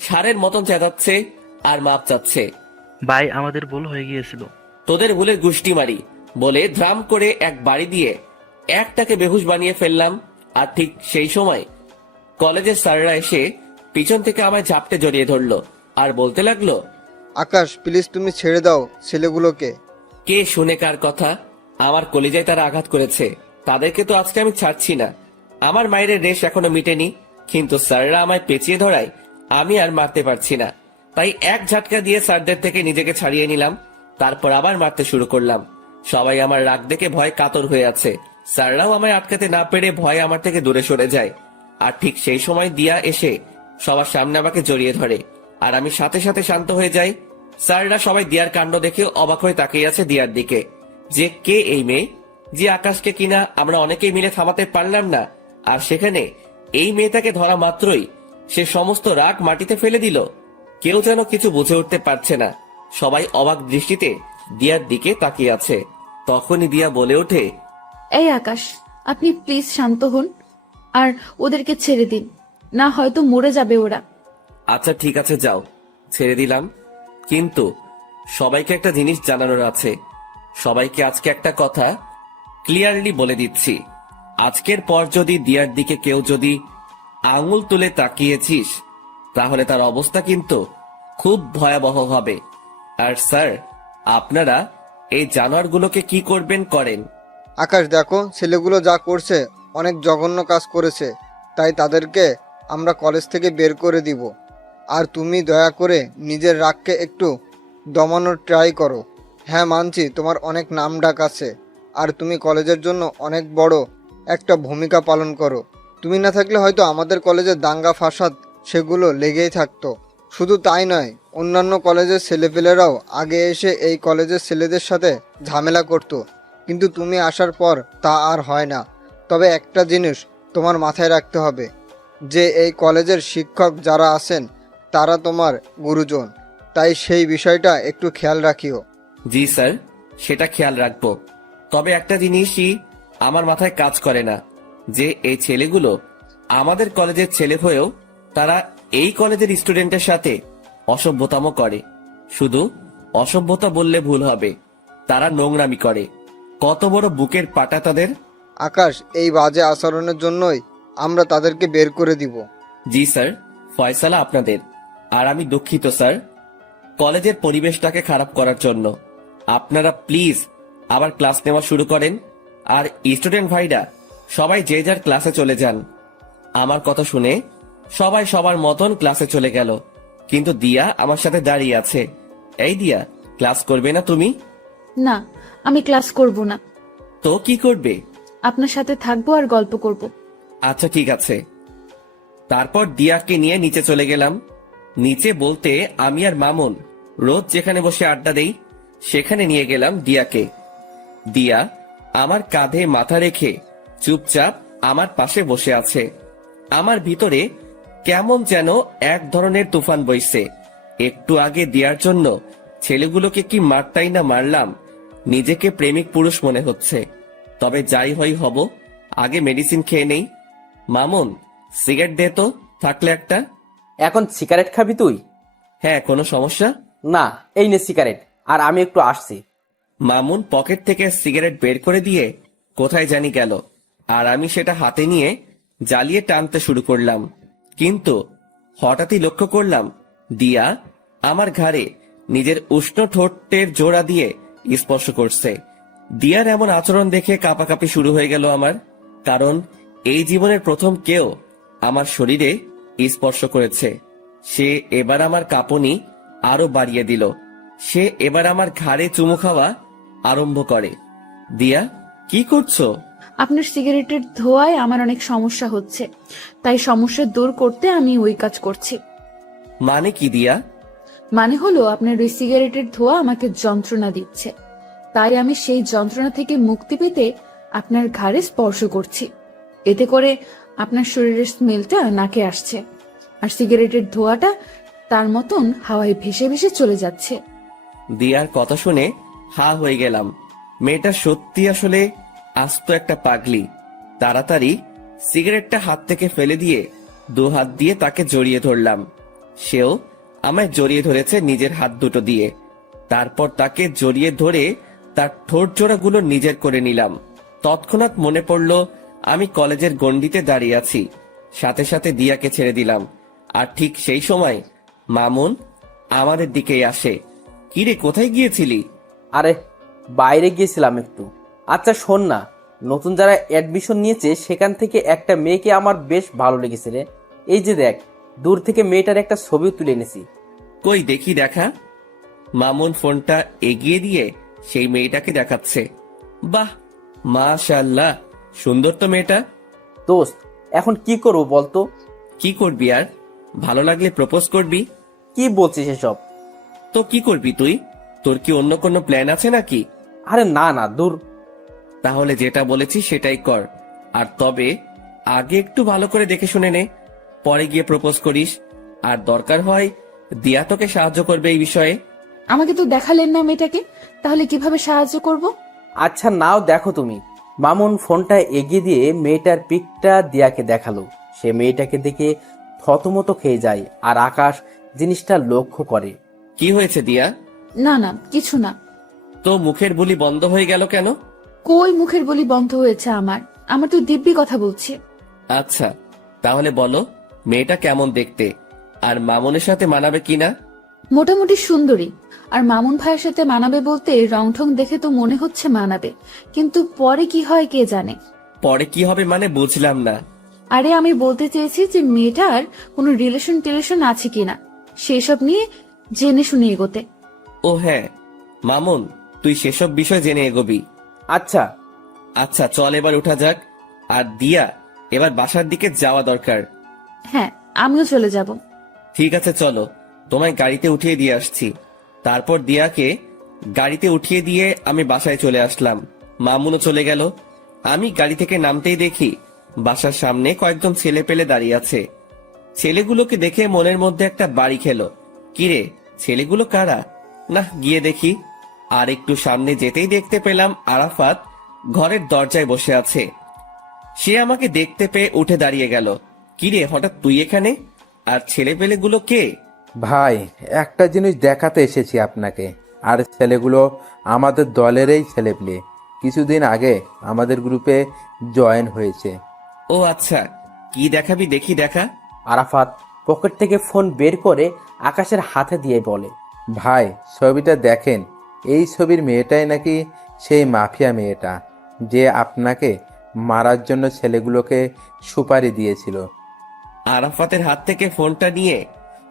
সারের মতন চেঁচাচ্ছে আর মাপ চাচ্ছে। ভাই, আমাদের ভুল হয়ে গিয়েছিল। তোদের ভুলের গুষ্টি মারি বলে ধ্রাম করে এক বাড়ি দিয়ে একটাকে বেহুশ বানিয়ে ফেললাম। আর ঠিক সেই সময় কলেজের স্যাররা এসে পিছন থেকে আমায় ঝাপটে জড়িয়ে ধরলো আর বলতে লাগলো, আকাশ, প্লিজ তুমি ছেড়ে দাও ছেলেগুলোকে। কে শুনে কার কথা? আমার কলিজায় তারা আঘাত করেছে, তাদেরকে তো আজকে আমি ছাড়ছি না। আমার মায়ের রেশ এখনো মিটেনি, কিন্তু স্যাররা আমায় পেঁচিয়ে ধরায় আমি আর মারতে পারছি না। তাই এক ঝাটকা দিয়ে স্যারদের থেকে নিজেকে ছাড়িয়ে নিলাম, তারপর আবার মারতে শুরু করলাম। সবাই আমার রাগ দেখে ভয় কাতর হয়ে আছে। স্যাররাও আমায় আটকাতে না পেরে ভয়ে আমার থেকে দূরে সরে যায়। আর ঠিক সেই সময় দিয়া এসে সবার সামনে আমাকে জড়িয়ে ধরে, আর আমি সাথে সাথে শান্ত হয়ে যাই। স্যাররা সবাই দিয়ার কাণ্ড দেখে অবাক হয়ে তাকিয়ে আছে দিয়ার দিকে, যে কে এই মেয়ে, যে আকাশকে কিনা আমরা অনেকেই মিলে থামাতে পারলাম না, আর সেখানে এই মেয়েটাকে ধরা মাত্রই সে সমস্ত রাগ মাটিতে ফেলে দিল। কেউ যেন কিছু বুঝে উঠতে পারছে না, সবাই অবাক দৃষ্টিতে দিয়ার দিকে তাকিয়ে আছে। তখনই দিয়া বলে ওঠে, এই আকাশ, আপনি প্লিজ শান্ত হন আর ওদেরকে ছেড়ে দিন, না হয়তো মরে যাবে ওরা। আচ্ছা ঠিক আছে, যাও, ছেড়ে দিলাম। কিন্তু সবাইকে একটা জিনিস জানানোর আছে। সবাইকে আজকে একটা কথা ক্লিয়ারলি বলে দিচ্ছি, আজকের পর যদি দিয়ার দিকে কেউ যদি আঙুল তুলে তাকিয়েছিস, তাহলে তার অবস্থা কিন্তু খুব ভয়াবহ হবে। আর স্যার, আপনারা এই জানোয়ারগুলোকে কি করবেন করেন। আকাশ, দেখো ছেলেগুলো যা করছে অনেক জঘন্য কাজ করেছে, তাই তাদেরকে আমরা কলেজ থেকে বের করে দিব। আর তুমি দয়া করে নিজের রাগকে একটু দমানোর ট্রাই করো। হ্যাঁ মানছি, তোমার অনেক নাম ডাক আছে, আর তুমি কলেজের জন্য অনেক বড় একটা ভূমিকা পালন করো। তুমি না থাকলে হয়তো আমাদের কলেজের দাঙ্গা ফাসাদ সেগুলো লেগেই থাকতো। শুধু তাই নয়, অন্যান্য কলেজের ছেলেপেলেরাও আগে এসে এই কলেজের ছেলেদের সাথে ঝামেলা করতো, কিন্তু তুমি আসার পর তা আর হয় না। তবে একটা জিনিস তোমার মাথায় রাখতে হবে, যে এই কলেজের শিক্ষক যারা আছেন তারা তোমার গুরুজন, তাই সেই বিষয়টা একটু খেয়াল রাখিও। জি স্যার, সেটা খেয়াল রাখবো। তবে একটা জিনিসই আমার মাথায় কাজ করে না, যে এই ছেলেগুলো আমাদের কলেজের ছেলে হয়েও তারা এই কলেজের স্টুডেন্টের সাথে অসভ্যতামো করে। শুধু অসভ্যতা বললে ভুল হবে, তারা নোংরামি করে। কত বড় বুকের পাটা তাদের। আকাশ, এই বাজে আচরণের জন্যই আমরা তাদেরকে বের করে দিব। জি স্যার, ফয়সালা আপনাদের। আর আমি দুঃখিত স্যার, কলেজের পরিবেশটাকে খারাপ করার জন্য। আপনারা প্লিজ আবার ক্লাস নেওয়া শুরু করেন, আর স্টুডেন্ট ভাইরা সবাই যে যার ক্লাসে চলে যান। আমার কথা শুনে সবাই সবার মতন ক্লাসে চলে গেল, কিন্তু দিয়া আমার সাথে দাঁড়িয়ে আছে। এই দিয়া, ক্লাস করবে না তুমি? না, আমি ক্লাস করব না। তো কি করবে? আপনার সাথে থাকবো আর গল্প করব। আচ্ছা ঠিক আছে। তারপর দিয়াকে নিয়ে নিচে চলে গেলাম। নিচে বলতে আমি আর মামুন রোজ যেখানে বসে আড্ডা দেই সেখানে নিয়ে গেলাম দিয়াকে। দিয়া আমার কাঁধে মাথা রেখে চুপচাপ আমার পাশে বসে আছে। আমার ভিতরে কেমন যেন এক ধরনের তুফান বইছে। একটু আগে দিয়ার জন্য ছেলেগুলোকে কি মারটাই না মারলাম, নিজেকে প্রেমিক পুরুষ মনে হচ্ছে। তবে যাই হই হব, আগে মেডিসিন খেয়ে নেই। মামুন, সিগারেট দে তো, থাকলে একটা। এখন সিগারেট খাবি তুই? হ্যাঁ, কোনো সমস্যা? না, এই নে সিগারেট, আর আমি একটু আসছি। মামুন পকেট থেকে সিগারেট বের করে দিয়ে কোথায় জানি গেল, আর আমি সেটা হাতে নিয়ে জ্বালিয়ে টানতে শুরু করলাম। কিন্তু হঠাৎই লক্ষ্য করলাম দিয়া আমার ঘাড়ে নিজের উষ্ণ ঠোঁটের জোড়া দিয়ে স্পর্শ করছে। দিয়ার এমন আচরণ দেখে কাঁপাকাঁপি শুরু হয়ে গেল আমার, কারণ এই জীবনের প্রথম কেউ আমার শরীরে স্পর্শ করেছে। সে এবার আমার কাঁপুনি আরো বাড়িয়ে দিল। সে এবার আমার ঘাড়ে চুমু খাওয়া আরম্ভ করে। দিয়া, কি করছো? আপনার সিগারেটের ধোঁয়ায় আমার অনেক সমস্যা হচ্ছে, তাই সমস্যা দূর করতে আমি ওই কাজ করছি। মানে কি দিয়া? মানে হলো আপনার ওই সিগারেটের ধোঁয়া আমাকে যন্ত্রণা দিচ্ছে, তাই আমি সেই যন্ত্রণা থেকে মুক্তি পেতে আপনার ঘাড়ে স্পর্শ করছি। এতে করে আপনার শরীরের স্মেলটা নাকে আসছে, আর সিগারেটের ধোঁয়াটা তার মতন হাওয়ায় ভেসে ভেসে চলে যাচ্ছে। দিয়ার কথা শুনে হা হয়ে গেলাম। মেয়েটা সত্যি আসলে আস্ত একটা পাগলি। তাড়াতাড়ি সিগারেটটা হাত থেকে ফেলে দিয়ে দু হাত দিয়ে তাকে জড়িয়ে ধরলাম। সেও আমায় জড়িয়ে ধরেছে নিজের হাত দুটো দিয়ে। তারপর তাকে জড়িয়ে ধরে তার ঠোঁট জোড়াগুলো নিজের করে নিলাম। তৎক্ষণাৎ মনে পড়ল আমি কলেজের গণ্ডিতে দাঁড়িয়ে আছি। সাথে সাথে দিয়াকে ছেড়ে দিলাম। আর ঠিক সেই সময় মামুন আমাদের দিকেই আসে। কিরে, কোথায় গিয়েছিলি? আরে, বাইরে গিয়েছিলাম একটু। আচ্ছা শোন না, নতুন যারা অ্যাডমিশন নিয়েছে সেখান থেকে একটা মেয়েকে আমার বেশ ভালো লেগেছে রে। এই যে দেখ, দূর থেকে মেয়েটার একটা ছবিও তুলে এনেছি। কই দেখি, দেখা। মামুন ফোনটা এগিয়ে দিয়ে সেই মেয়েটাকে দেখাচ্ছে। বাহ, মাশাআল্লাহ, সুন্দর তো মেয়েটা। দোস্ত, এখন কি করবো বলতো? কি করবি আর? ভালো লাগলে প্রপোজ করবি। কি বলছিস এসব? তো কি করবি তুই? তোর কি অন্য কোনো প্ল্যান আছে নাকি? আরে না না, দূর। তাহলে যেটা বলেছি সেটাই কর। আর তবে আগে একটু ভালো করে দেখে শুনে নে, পরে গিয়ে প্রপোজ করিস। আর দরকার হয় দিয়া তোকে সাহায্য করবে এই বিষয়ে। আমাকে তো দেখালেন না মেয়েটাকে, তাহলে কিভাবে সাহায্য করব? আচ্ছা নাও দেখো তুমি। মামুন ফোনটা এগিয়ে দিয়ে মেয়েটার পিকটা দিয়াকে দেখালো। সে মেয়েটাকে দেখে থতমত খেয়ে যায়, আর আকাশ জিনিসটা লক্ষ্য করে। কি হয়েছে দিয়া? না না, কিছু না। তো মুখের বুলি বন্ধ হয়ে গেল কেন? কই মুখের বলি বন্ধ হয়েছে আমার তো দিব্যি কথা বলছি। আচ্ছা, তাহলে বলো মেয়েটা কেমন দেখতে, আর মামুনের সাথে মানাবে কিনা? মোটামুটি সুন্দরী, আর মামুন ভাইয়ের সাথে মানাবে বলতে রংঠং দেখে তো মনে হচ্ছে মানাবে, কিন্তু পরে কি হয় কে জানে। পরে কি হবে মানে বুঝলাম না। আরে আমি বলতে চেয়েছি যে মেয়েটার কোনো রিলেশন আছে কিনা সেসব নিয়ে জেনে শুনে এগোতে। ও হ্যাঁ, মামুন তুই সেসব বিষয় জেনে এগোবি। আচ্ছা আচ্ছা চল এবার উঠা যাক। আর দিয়া, এবার বাসার দিকে যাওয়া দরকার। হ্যাঁ, আমিও চলে যাব। ঠিক আছে চলো, তোমায় গাড়িতে উঠিয়ে দিয়ে আসছি। তারপর দিয়াকে গাড়িতে উঠিয়ে দিয়ে আমি বাসায় চলে আসলাম। মামুনও চলে গেল। আমি গাড়ি থেকে নামতেই দেখি বাসার সামনে কয়েকজন ছেলে পেলে দাঁড়িয়ে আছে। ছেলেগুলোকে দেখে মনের মধ্যে একটা বাড়ি খেলো। কিরে, ছেলেগুলো কারা? না, গিয়ে দেখি। আর একটু সামনে যেতেই দেখতে পেলাম আরাফাত ঘরের দরজায় বসে আছে। সে আমাকে দেখতে পেয়ে উঠে দাঁড়িয়ে গেল। কিরে, হঠাৎ তুই এখানে? আর ছেলেপেলেগুলো কে? ভাই, একটা জিনিস দেখাতে এসেছি আপনাকে। আর ছেলেগুলো আমাদের দলেরই ছেলেপেলে, কিছুদিন আগে আমাদের গ্রুপে জয়েন হয়েছে। ও আচ্ছা, কি দেখাবি দেখি, দেখা। আরাফাত পকেট থেকে ফোন বের করে আকাশের হাতে দিয়ে বলে, ভাই, ছবিটা দেখেন। এই ছবির মেয়েটাই নাকি সেই মাফিয়া মেয়েটা যে আপনাকে মারার জন্য ছেলেগুলোকে সুপারি দিয়েছিল। আরাফাতের হাত থেকে ফোনটা নিয়ে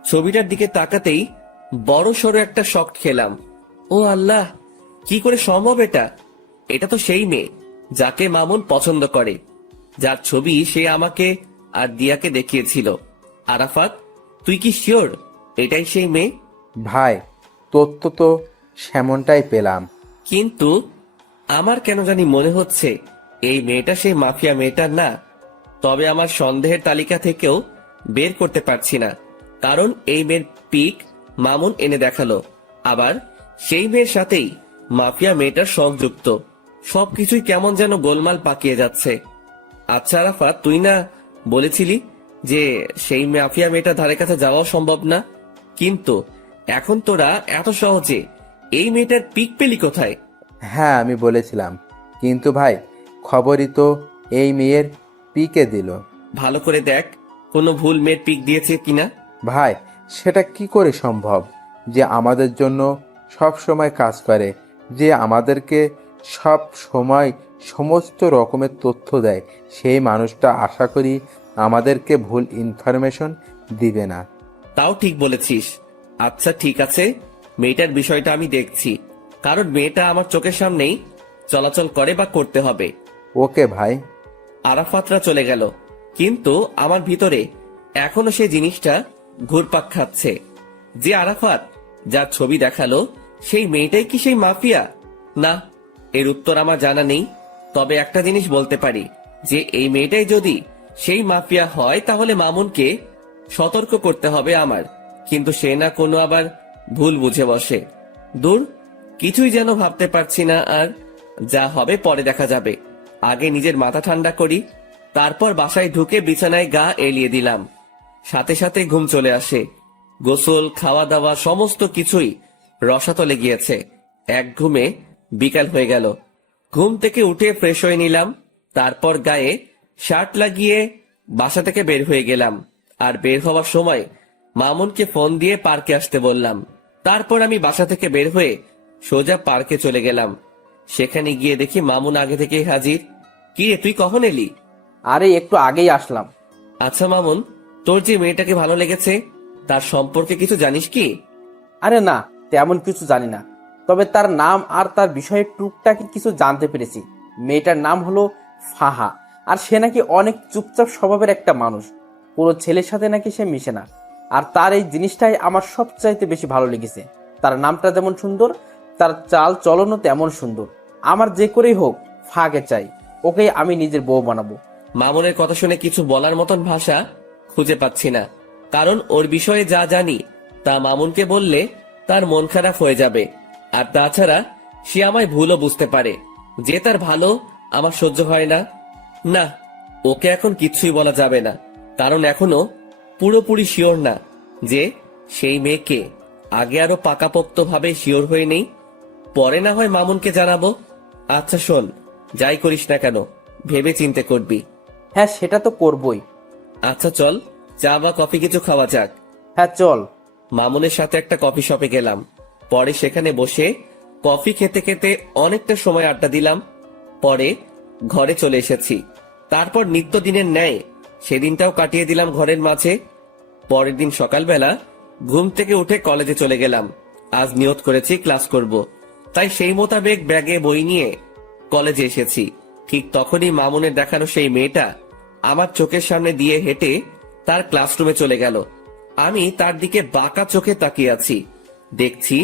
ছবিটার দিকে তাকাতেই বড় সড়ো একটা শক খেলাম। ও আল্লাহ, কি করে সম্ভব এটা? এটা তো সেই মেয়ে যাকে মামুন পছন্দ করে, যার ছবি সে আমাকে আর দিয়াকে দেখিয়েছিল। আরাফাত, তুই কি শিওর এটাই সেই মেয়ে? ভাই, তথ্য তো সেমনটাই পেলাম। কিন্তু আমার কেন জানি মনে হচ্ছে এই মেয়েটা সেই মাফিয়া মেয়েটার না। তবে আমার সন্দেহের তালিকা থেকেও বের করতে পারছি না, কারণ এই মেয়ের পিক মামুন এনে দেখালো, আবার সেই মেয়ের সাথেই মাফিয়া মেয়েটার সংযুক্ত। সবকিছুই কেমন যেন গোলমাল পাকিয়ে যাচ্ছে। আচ্ছা আরাফাত, তুই না বলেছিলি যে সেই মাফিয়া মেয়েটার ধারে কাছে যাওয়াও সম্ভব না? কিন্তু এখন তোরা এত সহজে এই মেয়েটার পিক পেলি কোথায়? হ্যাঁ, আমি বলেছিলাম, কিন্তু ভাই খবরই তো এই মেয়ের পিকে দিল। ভালো করে দেখ কোনো ভুল মেয়ের পিক দিয়েছে কিনা। ভাই সেটা কি করে সম্ভব? যে আমাদের জন্য সব সময় কাজ করে, যে আমাদেরকে সব সময় সমস্ত রকমের তথ্য দেয়, সেই মানুষটা আশা করি আমাদেরকে ভুল ইনফরমেশন দিবে না। তাও ঠিক বলেছিস। আচ্ছা ঠিক আছে, মেয়েটার বিষয়টা আমি দেখছি, কারণ মেয়েটা আমার চোখের সামনেই চলাচল করে বা করতে হবে। ওকে ভাই। আরাফাতরা চলে গেল, কিন্তু আমার ভিতরে এখনো সেই জিনিসটা ঘুরপাক খাচ্ছে। যে আরাফাত যার ছবি দেখালো, সেই মেয়েটাই কি সেই মাফিয়া? না, এর উত্তর আমার জানা নেই। তবে একটা জিনিস বলতে পারি, যে এই মেয়েটাই যদি সেই মাফিয়া হয় তাহলে মামুনকে সতর্ক করতে হবে আমার। কিন্তু সে না কোনো আবার ভুল বুঝে বসে। দূর, কিছুই যেন ভাবতে পারছি না আর। যা হবে পরে দেখা যাবে। আগে নিজের মাথা ঠান্ডা করি, তারপর বাসায় ঢুকে বিছানায় গা এলিয়ে দিলাম। সাথে সাথে ঘুম চলে আসে। গোসল, খাওয়া দাওয়া সমস্ত কিছুই রসাতলে গিয়েছে। এক ঘুমে বিকাল হয়ে গেল। ঘুম থেকে উঠে ফ্রেশ হয়ে নিলাম, তারপর গায়ে শার্ট লাগিয়ে বাসা থেকে বের হয়ে গেলাম। আর বের হওয়ার সময় মামুনকে ফোন দিয়ে পার্কে আসতে বললাম। তারপর আমি বাসা থেকে বের হয়ে সোজা পার্কে চলে গেলাম। সেখানে গিয়ে দেখি মামুন আগে থেকেই হাজির। কি রে, তুই কখন এলি? আরে একটু আগেই আসলাম। আচ্ছা মামুন, তোর যে মেয়েটাকে ভালো লেগেছে তার সম্পর্কে কিছু জানিস কি? আরে না, তেমন কিছু জানি না, তবে তার নাম আর তার বিষয়ে টুকটাকি কিছু জানতে পেরেছি। মেয়েটার নাম হলো ফাহা, আর সে নাকি অনেক চুপচাপ স্বভাবের একটা মানুষ। কোনো ছেলের সাথে নাকি সে মিশে না। আর তার এই জিনিসটাই আমার সবচাইতে বেশি ভালো লেগেছে। তার নামটা যেমন সুন্দর, তার চাল চলনও তেমন সুন্দর। আমার যে করেই হোক ফাহাকে চাই, ওকেই আমি নিজের বউ বানাবো। মামুনের কথা শুনে কিছু বলার মতন ভাষা খুঁজে পাচ্ছি না, কারণ ওর বিষয়ে যা জানি তা মামুনকে বললে তার মন খারাপ হয়ে যাবে। আর তাছাড়া সে আমায় ভুলও বুঝতে পারে, যে তার ভালো আমার সহ্য হয় না। না, ওকে এখন কিছুই বলা যাবে না, কারণ এখনো পুরোপুরি শিওর না যে সেই মেয়েকে। আগে আরো পাকাপোক্ত ভাবে শিওর হয়ে নেই, পরে না হয় মামুনকে জানাবো। আচ্ছা শোন, যাই করিস না কেন ভেবে চিন্তে করবি। হ্যাঁ, সেটা তো করবই। আচ্ছা চল, চা বা কফি কিছু খাওয়া যাক। হ্যাঁ চল। মামুনের সাথে একটা কফি শপে গেলাম। পরে সেখানে বসে কফি খেতে খেতে অনেকটা সময় আড্ডা দিলাম। পরে ঘরে চলে এসেছি। তারপর নিত্যদিনের ন্যায় সেদিনটাও কাটিয়ে দিলাম ঘরের মাঝে। পরের দিন সকালবেলা ঘুম থেকে উঠে কলেজে চলে গেলাম। আজ নিয়ত করেছি ক্লাস করব, তাই সেই মোতাবেক ব্যাগে বই নিয়ে কলেজে এসেছি। ঠিক তখনই মামুনের দেখানো সেই মেয়েটা আমার চোখের সামনে দিয়ে হেঁটে তার ক্লাসরুমে চলে গেল। আমি তার দিকে বাঁকা চোখে তাকিয়ে আছি, দেখছি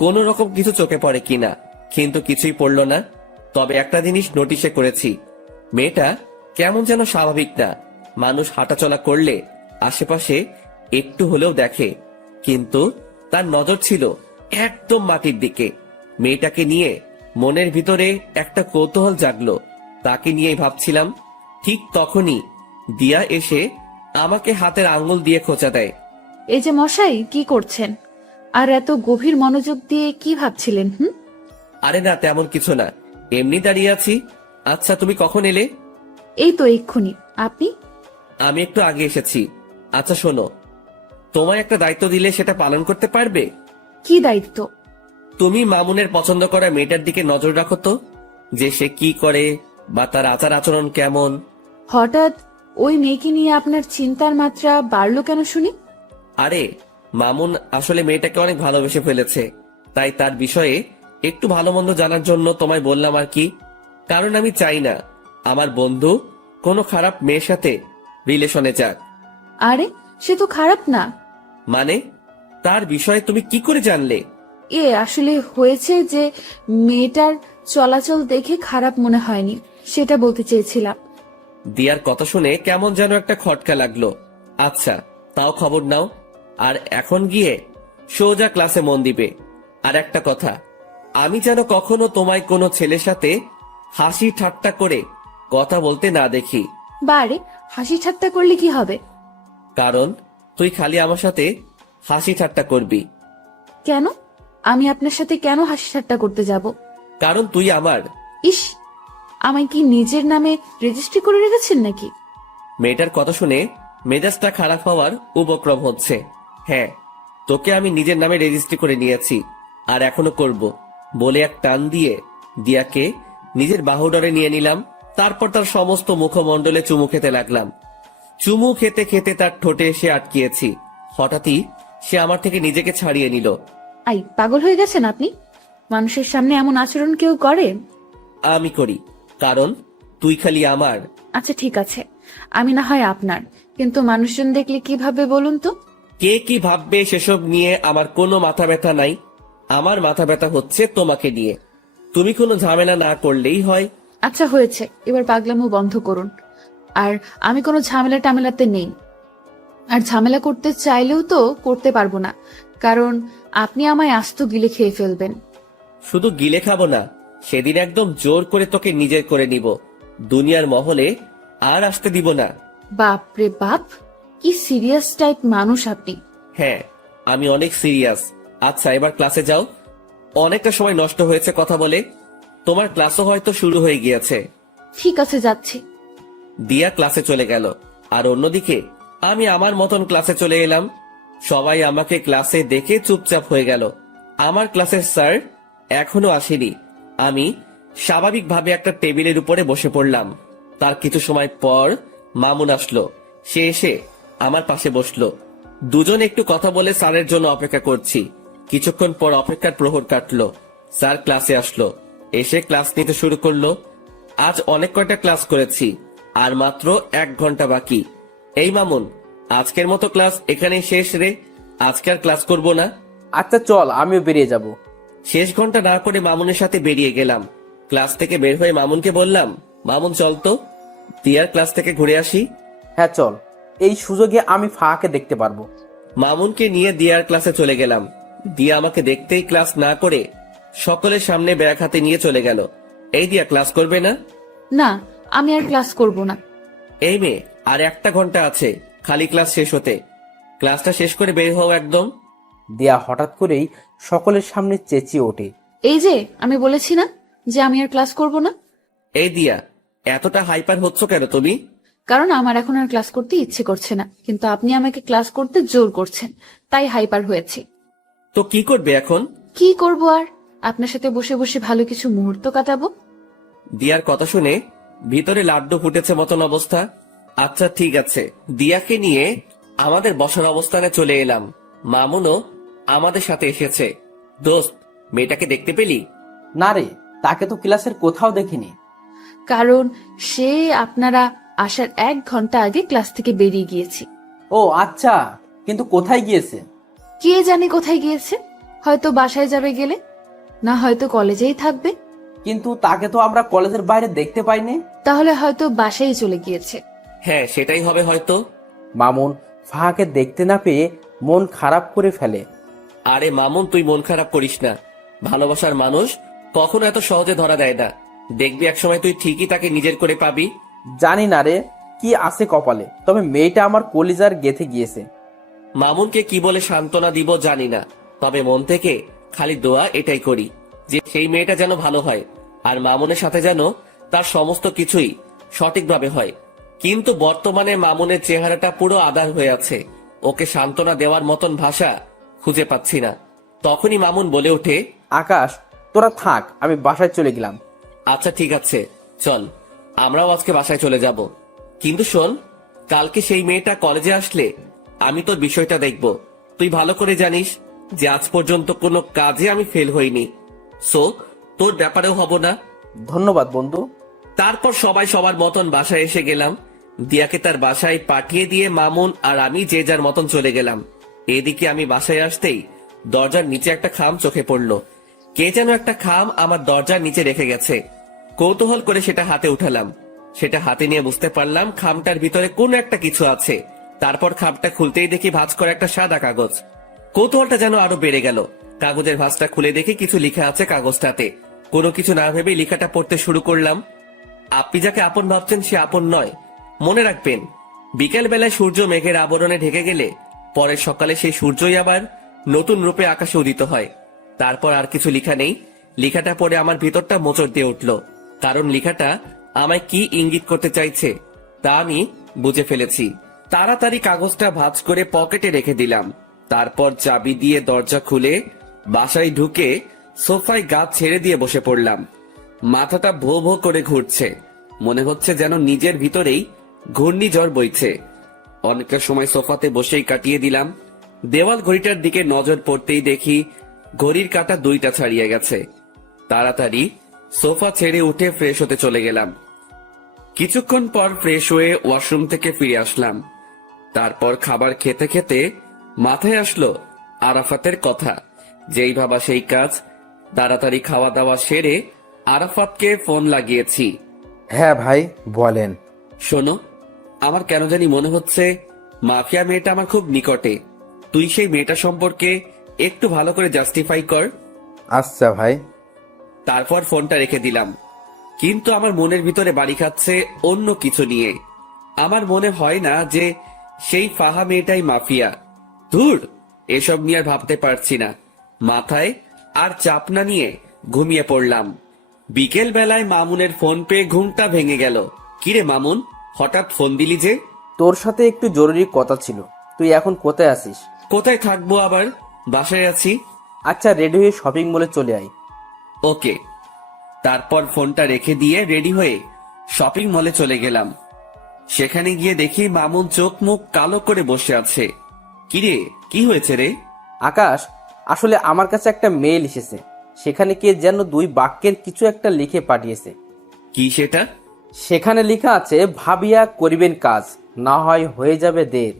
কোন রকম কিছু চোখে পড়ে কিনা, কিন্তু কিছুই পড়ল না। তবে একটা জিনিস নোটিশে করেছি, মেয়েটা কেমন যেন স্বাভাবিক না। মানুষ হাঁটাচলা করলে আশেপাশে একটু হলেও দেখে, কিন্তু তার নজর ছিল একদম মাটির দিকে। মেয়েটাকে নিয়ে মনের ভিতরে একটা কৌতূহল জাগলো, তাকে নিয়েই ভাবছিলাম। ঠিক তখনই দিয়া এসে আমাকে হাতের আঙ্গুল দিয়ে খোঁচা দেয়। এই যে মশাই, কি করছেন? আর এত গভীর মনোযোগ দিয়ে কি ভাবছিলেন? আরে না, তেমন কিছু না, এমনি দাঁড়িয়ে আছি। আচ্ছা তুমি কখন এলে? এই তো এক্ষুনি। আপনি? আমি একটু আগে এসেছি। আচ্ছা শোনো, তোমায় একটা দায়িত্ব দিলে সেটা পালন করতে পারবে? কি দায়িত্ব? তুমি মামুনের পছন্দ করা মেয়েটার দিকে নজর রাখো তো, যে সে কি করে বা তার আচার আচরণ কেমন। হঠাৎ ওই মেয়েকে নিয়ে আপনার চিন্তার মাত্রা বাড়লো কেন শুনি? আরে মামুন আসলে মেয়েটাকে অনেক ভালোবেসে ফেলেছে, তাই তার বিষয়ে একটু ভালো মন্দ জানার জন্য তোমায় বললাম আর কি। কারণ আমি চাই না আমার বন্ধু কোনো খারাপ মেয়ের সাথে রিলেশনে যাক। আরে সে তো খারাপ না। মানে তার বিষয়ে তুমি কি করে জানলে? আসলে হয়েছে যে মেয়েটার চলাচল দেখে খারাপ মনে হয়নি, সেটা বলতে চেয়েছিলাম। দিয়ার কথা শুনে কেমন যেন একটা খটকা লাগলো। আচ্ছা তাও খবর নাও, আর এখন গিয়ে সোজা ক্লাসে মন দিবে। আর একটা কথা, আমি যেন কখনো তোমায় কোনো ছেলের সাথে হাসি ঠাট্টা করে কথা বলতে না দেখি। বারে, হাসি ঠাট্টা করলে কি হবে? কারণ তুই খালি আমার সাথে হাসি ঠাট্টা করবি। কেন? আমি আপনার সাথে কেন হাসি ঠাট্টা করতে যাব? কারণ তুই আমার। ইস, আমায় কি নিজের নামে রেজিস্ট্রি করে রেখেছেন নাকি? মেয়েটার কথা শুনে মেজাজটা খারাপ হওয়ার উপক্রম হচ্ছে। হ্যাঁ, তোকে আমি নিজের নামে রেজিস্ট্রি করে নিয়েছি, আর এখনো করব বলে এক টান দিয়ে দিয়াকে নিজের বাহুডরে নিয়ে নিলাম। তারপর তার সমস্ত মুখমণ্ডলে চুমু খেতে লাগলাম। চুমু খেতে খেতে তার ঠোঁটে এসে আটকিয়েছি। হঠাৎই সে আমার থেকে নিজেকে ছাড়িয়ে নিল। আই, পাগল হয়ে গেছেন আপনি? মানুষের সামনে এমন আচরণ কেউ করে? আমি করি, কারণ তুই খালি আমার। আচ্ছা ঠিক আছে, আমি না হয় আপনার, কিন্তু মানুষজন দেখলে কি ভাববে বলুন তো? কে কি ভাববে সেসব নিয়ে আমার কোনো মাথা ব্যথা নাই। আমার মাথা ব্যথা হচ্ছে তোমাকে নিয়ে। তুমি কোনো ঝামেলা না করলেই হয়। আচ্ছা হয়েছে, এবার পাগলামো বন্ধ করুন। আর আমি কোনো ঝামেলা টামেলাতে নেই, আর ঝামেলা করতে চাইলেও তো করতে পারবো না, কারণ আপনি আমায় আস্ত গিলে খেয়ে ফেলবেন। শুধু গিলে খাবো না, সেদিন একদম জোর করে তোকে নিজের করে নিব। দুনিয়ার মহলে আর আসতে দিব না। বাপ রে বাপ, কি সিরিয়াস টাইপ মানুষ আপনি। হ্যাঁ, আমি অনেক সিরিয়াস। আচ্ছা, এবার ক্লাসে যাও। অনেকটা সময় নষ্ট হয়েছে কথা বলে। তোমার ক্লাসও হয়তো শুরু হয়ে গিয়েছে। ঠিক আছে, যাচ্ছি। দিয়া ক্লাসে চলে গেল, আর অন্যদিকে আমি আমার মতন ক্লাসে চলে এলাম। সবাই আমাকে ক্লাসে দেখে চুপচাপ হয়ে গেল। আমার ক্লাসের স্যার এখনো আসেনি। আমি স্বাভাবিকভাবে একটা টেবিলের উপরে বসে পড়লাম। তার কিছু সময় পর মামুন আসলো। সে এসে আমার পাশে বসলো। দুজন একটু কথা বলে স্যারের জন্য অপেক্ষা করছি। কিছুক্ষণ পর অপেক্ষার প্রহর কাটলো। স্যার ক্লাসে আসলো, এসে ক্লাস নিতে শুরু করলো। আজ অনেক কয়টা ক্লাস করেছি, আর মাত্র 1 ঘন্টা বাকি। এই মামুন, আজকের মতো ক্লাস এখানেই শেষ রে। আজকে আর ক্লাস করব না। আচ্ছা চল, আমিও বেরিয়ে যাব। শেষ ঘন্টা না করে মামুনের সাথে বেরিয়ে গেলাম। ক্লাস থেকে বের হয়ে মামুনকে বললাম, মামুন চল তো, দিয়ার ক্লাস থেকে ঘুরে আসি। হ্যাঁ চল, এই সুযোগে আমি ফাঁকে দেখতে পারবো। মামুনকে নিয়ে দিয়ার ক্লাসে চলে গেলাম। দিয়া আমাকে দেখতেই ক্লাস না করে সকলের সামনে ব্যাগ হাতে নিয়ে চলে গেল। এই দিয়া ক্লাস করবে না? না, আমি আর ক্লাস করব না। এই মেয়ে, আর 1 ঘন্টা আছে খালি ক্লাস শেষ হতে। ক্লাসটা শেষ করে বের হও একদম। দিয়া হঠাৎ করেই সকলের সামনে চেঁচিয়ে ওঠে। এই যে আমি বলেছি না যে আমি আর ক্লাস করব না। এই দিয়া, এতটা হাইপার হচ্ছ কেন তুমি? কারণ আমার এখন আর ক্লাস করতে ইচ্ছে করছে না, কিন্তু আপনি আমাকে ক্লাস করতে জোর করছেন, তাই হাইপার হয়েছি। তো কি করবে এখন? কি করব আর, আপনার সাথে বসে বসে ভালো কিছু মুহূর্ত কাটাবো। দিয়ার কথা শুনে ভিতরে লাড্ডু ফুটেছে মতন অবস্থা। আচ্ছা ঠিক আছে, দিয়াকে নিয়ে আমাদের বসার অবস্থানে চলে এলাম। মামুনও আমাদের সাথে এসেছে। দোস্ত, মেয়েটাকে দেখতে পেলি? না রে, তাকে তো ক্লাসের কোথাও দেখিনি। কারণ সে আপনারা আসার 1 ঘন্টা আগে ক্লাস থেকে বেরিয়ে গিয়েছি। ও আচ্ছা, কিন্তু কোথায় গিয়েছে? কে জানে কোথায় গিয়েছে, হয়তো বাসায় যাবে গেলে, না হয়তো কলেজেই থাকবে। কিন্তু তাকে তো আমরা কলেজের বাইরে দেখতে পাইনি। তাহলে হয়তো বাসায় চলে গিয়েছে। হ্যাঁ, সেটাই হবে হয়তো। মামুন ফাহাকে দেখতে না পেয়ে মন খারাপ করে ফেলে। আরে মামুন, তুই মন খারাপ করিস না। ভালোবাসার মানুষ কখনো এত সহজে ধরা দেয় না। দেখবি একসময় তুই ঠিকই তাকে নিজের করে পাবি। জানি না রে কি আছে কপালে, তবে মেয়েটা আমার কলিজার গেথে গিয়েছে। মামুনকে কি বলে সান্ত্বনা দিব জানি না, তবে মন থেকে খালি দোয়া এটাই করি যে সেই মেয়েটা যেন ভালো হয়, আর মামুনের সাথে যেন তার সমস্ত কিছুই সঠিকভাবে হয়। কিন্তু বর্তমানে মামুনের চেহারাটা পুরো আধার হয়ে আছে। ওকে সান্ত্বনা দেওয়ার মতন ভাষা খুঁজে পাচ্ছি না। তখনই মামুন বলে ওঠে, আকাশ, তোরা থাক, আমি বাসায় চলে গেলাম। আচ্ছা ঠিক আছে, চল আমরাও আজকে বাসায় চলে যাব। কিন্তু শোন, কালকে সেই মেয়েটা কলেজে আসলে আমি তোর বিষয়টা দেখব। তুই ভালো করে জানিস যে আজ পর্যন্ত কোনো কাজে আমি ফেল হইনি, সো তোর ব্যাপারেও হব না। ধন্যবাদ বন্ধু। তারপর সবাই সবার মতন বাসায় এসে গেলাম। দিয়াকে তার বাসায় পাঠিয়ে দিয়ে মামুন আর আমি যে যার মতন চলে গেলাম। এদিকে আমি বাসায় আসতেই দরজার নিচে একটা খাম চোখে পড়লো। কে যেন একটা খাম আমার দরজার নিচে রেখে গেছে। কৌতূহল করে সেটা হাতে উঠালাম। সেটা হাতে নিয়ে বুঝতে পারলাম খামটার ভিতরে কোন একটা কিছু আছে। তারপর খামটা খুলতেই দেখি ভাঁজ করা একটা সাদা কাগজ। কৌতূহলটা যেন আরো বেড়ে গেল। কাগজের ভাঁজটা খুলে দেখি কিছু লেখা আছে কাগজটাতে। কোনো কিছু না ভেবে লেখাটা পড়তে শুরু করলাম। আপনি যাকে আপন ভাবছেন সে আপন নয়। মনে রাখবেন, বিকেল বেলায় সূর্য মেঘের আবরণে ঢেকে গেলে পরের সকালে সেই সূর্যই আবার নতুন রূপে আকাশে উদিত হয়। তারপর আর কিছু লেখা নেই। লেখাটা পড়ে আমার ভিতরটা মোচড় দিয়ে উঠল, কারণ লেখাটা আমায় কি ইঙ্গিত করতে চাইছে তা আমি বুঝে ফেলেছি। তাড়াতাড়ি কাগজটা ভাঁজ করে পকেটে রেখে দিলাম। তারপর চাবি দিয়ে দরজা খুলে বাসায় ঢুকে সোফায় গা ছেড়ে দিয়ে বসে পড়লাম। মাথাটা ভো ভো করে ঘুরছে, মনে হচ্ছে যেন নিজের ভিতরেই ঘূর্ণিঝড় বইছে। অনেকটা সময় সোফাতে বসেই কাটিয়ে দিলাম। দেওয়াল ঘড়িটার দিকে নজর পড়তেই দেখি ঘড়ির কাঁটা 2টা ছাড়িয়ে গেছে। তাড়াতাড়ি সোফা ছেড়ে উঠে ফ্রেশ হতে চলে গেলাম। কিছুক্ষণ পর ফ্রেশ হয়ে ওয়াশরুম থেকে ফিরে আসলাম। তারপর খাবার খেতে খেতে মাথায় আসলো আরাফাতের কথা। যেই ভাবা সেই কাজ। তাড়াতাড়ি খাওয়া দাওয়া সেরে আরাফাতকে ফোন লাগিয়েছি। হ্যাঁ ভাই, বলেন। শোনো, আমার কেন জানি মনে হচ্ছে মাফিয়া মেয়েটা আমার খুব নিকটে। তুই সেই মেয়েটা সম্পর্কে একটু ভালো করে জাস্টিফাই কর। আচ্ছা ভাই। তারপর ফোনটা রেখে দিলাম। কিন্তু আমার মনের ভিতরে বাড়ি খাচ্ছে অন্য কিছু নিয়ে। আমার মনে হয় না যে সেই ফাহা মেয়েটাই মাফিয়া। ধুর, এসব নিয়ে আর ভাবতে পারছি না। মাথায় আর চাপ না নিয়ে ঘুমিয়ে পড়লাম। বিকেল বেলায় মামুনের ফোন পেয়ে ঘুমটা ভেঙে গেল। কিরে মামুন, হঠাৎ ফোন দিলি যে? তোর সাথে একটু জরুরি কথা ছিল। তুই এখন কোথায় আছিস? কোথায় থাকবো আবার, বাসায় আছি। আচ্ছা, রেডি হয়ে শপিং মলে চলে আয়। ওকে। তারপর ফোনটা রেখে দিয়ে রেডি হয়ে শপিং মলে চলে গেলাম। সেখানে গিয়ে দেখি মামুন চোখ মুখ কালো করে বসে আছে। কিরে, কি হয়েছে রে? আকাশ, আসলে আমার কাছে একটা মেইল এসেছে। সেখানে কে যেন 2 বাক্যের কিছু একটা লিখে পাঠিয়েছে। কি সেটা? সেখানে লেখা আছে, ভাবিয়া করিবেন কাজ, না হয় হয়ে যাবে দের।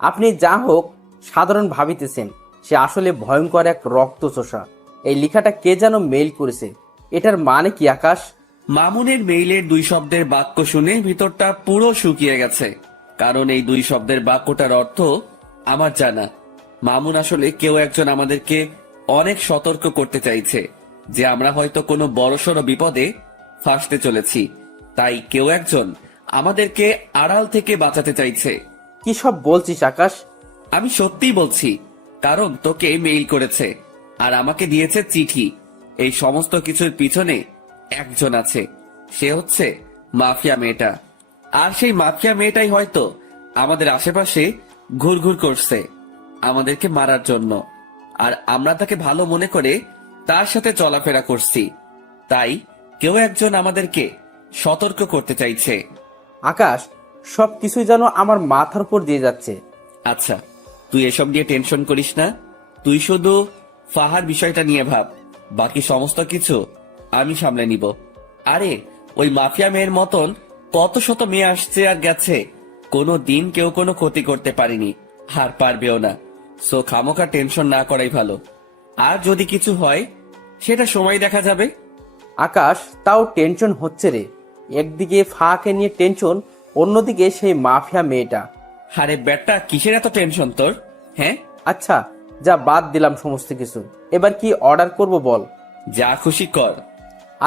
আপনি যা হোক সাধারণ ভাবিতেছেন, সে আসলে ভয়ঙ্কর এক রক্তচোষা। এই লেখাটা কে যেন মেইল করেছে। এটার মানে কি আকাশ? মামুনের মেইলের 2 শব্দের বাক্য শুনে ভিতরটা পুরো শুকিয়ে গেছে। কারণ এই 2 শব্দের বাক্যটার অর্থ আমার জানা। মামুন আসলে কেউ একজন আমাদেরকে অনেক সতর্ক করতে চাইছে যে আমরা হয়তো কোনো বড়সড় বিপদে ফাঁসতে চলেছি। তাই কেউ একজন আমাদেরকে আড়াল থেকে বাঁচাতে চাইছে। কি সব বলছিস আকাশ? আমি সত্যিই বলছি, কারণ তোকে মেইল করেছে আর আমাকে দিয়েছে চিঠি। এই সমস্ত কিছুর পিছনে একজন আছে, সে হচ্ছে মাফিয়া মেয়েটা। আর সেই মাফিয়া মেয়েটাই হয়তো আমাদের আশেপাশে ঘুরঘুর করছে আমাদেরকে মারার জন্য। আর আমরা তাকে ভালো মনে করে তার সাথে চলাফেরা করছি। তাই কেউ একজন আমাদেরকে সতর্ক করতে চাইছে। আকাশ, সব কিছুই যেন আমার মাথার উপর দিয়ে যাচ্ছে। আচ্ছা, তুই এসব নিয়ে টেনশন করিস না। তুই শুধু ফাহার বিষয়টা নিয়ে ভাব, বাকি সমস্ত কিছু আমি সামলে নিব। আরে, ওই মাফিয়া মেয়ের মতন কত শত মেয়ে আসছে আর গেছে, কোনো দিন কেউ কোনো ক্ষতি করতে পারেনি, আর পারবেও না। সো খামোখা টেনশন না করাই ভালো। আর যদি কিছু হয় সেটা সময় দেখা যাবে। আকাশ, তাও টেনশন হচ্ছে রে। একদিকে ফাঁকে নিয়ে টেনশন, অন্যদিকে সেই মাফিয়া মেয়েটা। আরে বেটা, কিসের এত টেনশন তোর? হ্যাঁ, আচ্ছা, যা বাদ দিলাম সমস্ত কিছু। এবার কি অর্ডার করব বল? যা খুশি কর।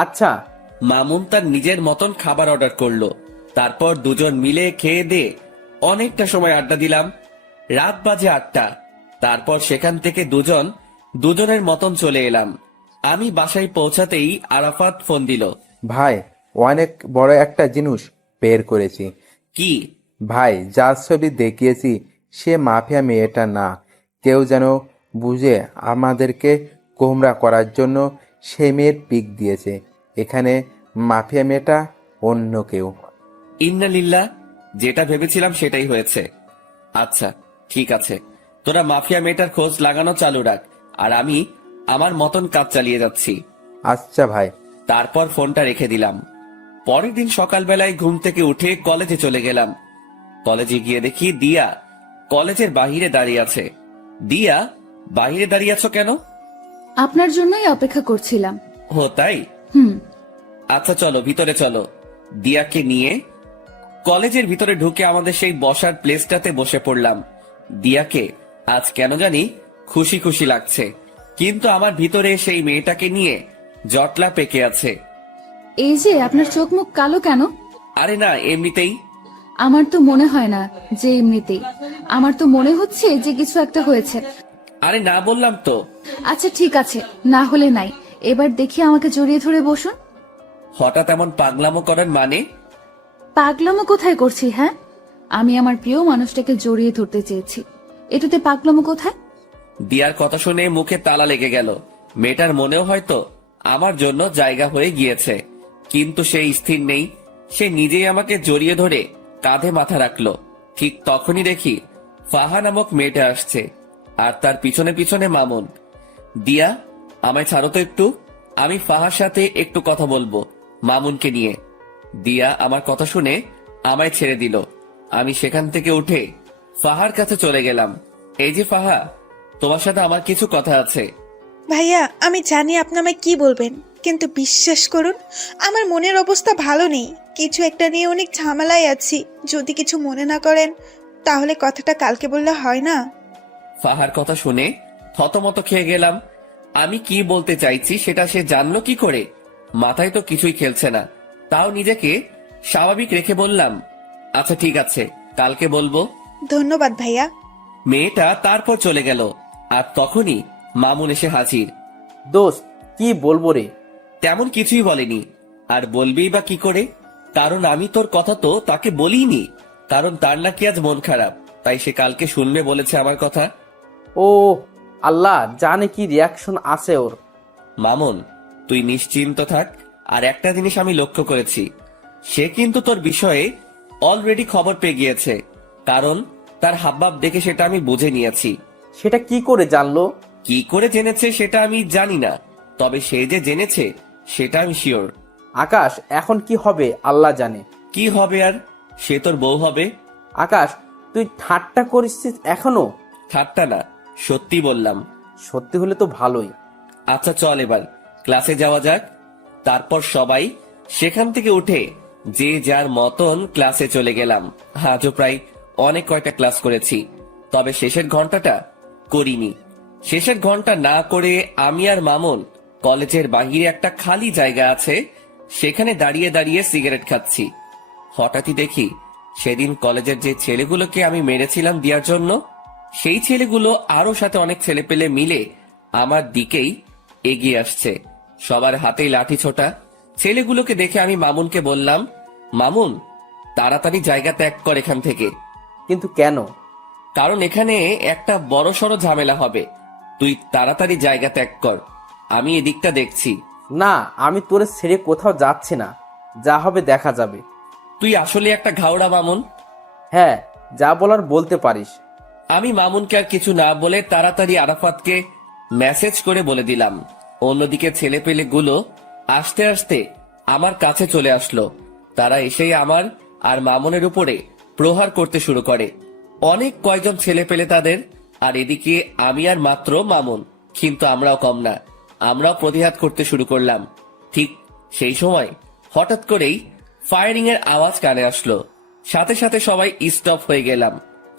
আচ্ছা। মামুন তার নিজের মতন খাবার অর্ডার করলো। তারপর দুজন মিলে খেয়ে দিয়ে অনেকটা সময় আড্ডা দিলাম। রাত বাজে 8টা। তারপর সেখান থেকে দুজনের মতন চলে এলাম। আমি বাসায় পৌঁছাতেই আরাফাত ফোন দিল। ভাই, অনেক বড় একটা জিনিস বের করেছি। কি? ভাই, যার ছবি দেখিয়েছি সে মাফিয়া মেয়েটা না। কেউ যেন বুঝে আমাদেরকে গোমরা করার জন্য সে মেয়ের পিক দিয়েছে। এখানে মাফিয়া মেয়েটা অন্য কেউ। ইন্নালিল্লাহ, যেটা ভেবেছিলাম সেটাই হয়েছে। আচ্ছা ঠিক আছে, তোরা মাফিয়া মেয়েটার খোঁজ লাগানো চালু রাখ, আর আমি আমার মতন কাজ চালিয়ে যাচ্ছি। আচ্ছা ভাই। তারপর ফোনটা রেখে দিলাম। পরের দিন সকালবেলায় ঘুম থেকে উঠে কলেজে চলে গেলাম। কলেজে গিয়ে দেখি দিয়া কলেজের বাহিরে দাঁড়িয়ে আছে। দিয়া, বাহিরে দাঁড়িয়ে আছো কেন? আপনার জন্যই অপেক্ষা করছিলাম। ও তাই? হুম। আচ্ছা চলো ভিতরে চলো। দিয়াকে নিয়ে কলেজের ভিতরে ঢুকে আমাদের সেই বসার প্লেসটাতে বসে পড়লাম। দিয়াকে আজ কেন জানি খুশি খুশি লাগছে, কিন্তু আমার ভিতরে সেই মেয়েটাকে নিয়ে জটলা পেকে আছে। এই যে, আপনার চোখ মুখ কালো কেন? আরে না, এমনিতেই। আমার তো মনে হয় না যে এমনিতেই। আমার তো মনে হচ্ছে যে কিছু একটা হয়েছে। আরে না বললাম তো। আচ্ছা ঠিক আছে, না হলে নাই। এবার দেখি আমাকে জড়িয়ে ধরে বসুন। হঠাৎ এমন পাগলামো করেন মানে? পাগলামো কোথায় করছি? হ্যাঁ, আমি আমার প্রিয় মানুষটাকে জড়িয়ে ধরতে চেয়েছি, এটাতে পাগলামো কোথায়? দিয়ার কথা শুনে মুখে তালা লেগে গেল। মেয়েটার মনেও হয়তো আমার জন্য জায়গা হয়ে গিয়েছে, কিন্তু সে স্থির নেই। সে নিজেই আমাকে জড়িয়ে ধরে কাঁধে মাথা রাখলো। ঠিক তখনই দেখি ফাহা নামক মেয়েটা আসছে, আর তার পিছনে পিছনে মামুন। দিয়া, আমায় ছাড়ো তো একটু, আমি ফাহার সাথে একটু কথা বলবো মামুনকে নিয়ে। দিয়া আমার কথা শুনে আমায় ছেড়ে দিল। আমি সেখান থেকে উঠে ফাহার কাছে চলে গেলাম। এই যে ফাহা, তোমার সাথে আমার কিছু কথা আছে। ভাইয়া, আমি জানি আপনি আমায় কি বলবেন, কিন্তু বিশ্বাস করুন আমার মনের অবস্থা ভালো নেই। কিছু একটা নিয়ে অনেক ঝামেলায় আছি। যদি কিছু মনে না করেন তাহলে কথাটা কালকে বললে হয় না? ফাহার কথা শুনে থতমত খেয়ে গেলাম। আমি কি বলতে চাইছি সেটা সে জানলো কি করে? মাথায় তো কিছুই খেলছে না। তাও নিজেকে স্বাভাবিক রেখে বললাম, আচ্ছা ঠিক আছে, কালকে বলবো। ধন্যবাদ ভাইয়া। মেয়েটা তারপর চলে গেল, আর তখনই মামুন এসে হাজির। দোস্ত, কি বলবো রে? তেমন কিছুই বলেনি, আর বলবেই বা কি করে? কারণ আমি তোর কথা তো তাকে বলিনি, কারণ তার নাকি আজ মন খারাপ, তাই সে কালকে শুনবে বলেছে আমার কথা। ও আল্লাহ জানে কি রিয়াকশন আছে ওর। মামুন, তুই নিশ্চিন্ত থাক। আর একটা জিনিস আমি লক্ষ্য করেছি, সে কিন্তু তোর বিষয়ে অলরেডি খবর পেয়ে গিয়েছে, কারণ তার হাবভাব দেখে সেটা আমি বুঝে নিয়েছি। সেটা কি করে জানলো? কি করে জেনেছে সেটা আমি জানি না, তবে সে যে জেনেছে সেটা আমি শিওর। আকাশ, এখন কি হবে আল্লাহ জানে। কি হবে আর? সে তোর বউ হবে। আকাশ, তুই ঠাট্টা করিস এখনো? ঠাট্টা না, সত্যি বললাম। সত্যি হলে তো ভালোই। আচ্ছা চল এবার ক্লাসে যাওয়া যাক। তারপর সবাই সেখান থেকে উঠে যে যার মতন ক্লাসে চলে গেলাম। আজও প্রায় অনেক কয়টা ক্লাস করেছি, তবে শেষের ঘন্টাটা করিনি। শেষের ঘন্টা না করে আমি আর মামুন কলেজের বাহিরে একটা খালি জায়গা আছে, সেখানে দাঁড়িয়ে দাঁড়িয়ে সিগারেট খাচ্ছি। হঠাৎই দেখি সেদিন কলেজের যে ছেলেগুলোকে আমি মেরেছিলাম দিয়ার জন্য, সেই ছেলেগুলো আরো সাথে অনেক ছেলে পেলে মিলে আমার দিকেই এগিয়ে আসছে, সবার হাতেই লাঠি ছোটা। ছেলেগুলোকে দেখে আমি মামুনকে বললাম, মামুন তাড়াতাড়ি জায়গা ত্যাগ কর এখান থেকে। কিন্তু কেন? কারণ এখানে একটা বড়সড় ঝামেলা হবে, তুই তাড়াতাড়ি জায়গা ত্যাগ কর, আমি এদিকটা দেখছি। না, আমি তোরে ছেড়ে কোথাও যাচ্ছি না, যা হবে দেখা যাবে। তুই আসলে একটা ঘাওড়া মামুন। হ্যাঁ, যা বলার বলতে পারিস। আমি মামুনকে আর কিছু না বলে তাড়াতাড়ি আরাফাতকে মেসেজ করে বলে দিলাম। অন্যদিকে ছেলেপেলে গুলো আস্তে আস্তে আমার কাছে চলে আসলো। তারা এসেই আমার আর মামুনের উপরে প্রহার করতে শুরু করে। অনেক কয়জন ছেলে পেলে তাদের, আর এদিকে আমি আর মাত্র মামুন। কিন্তু আমরাও কম না, আমরাও প্রতিহাত করতে শুরু করলাম। ঠিক সেই সময় হঠাৎ করেই ফায়ারিং এর আওয়াজ কানে আসলো। সাথে সাথে সবাই স্টপ হয়ে গেলাম।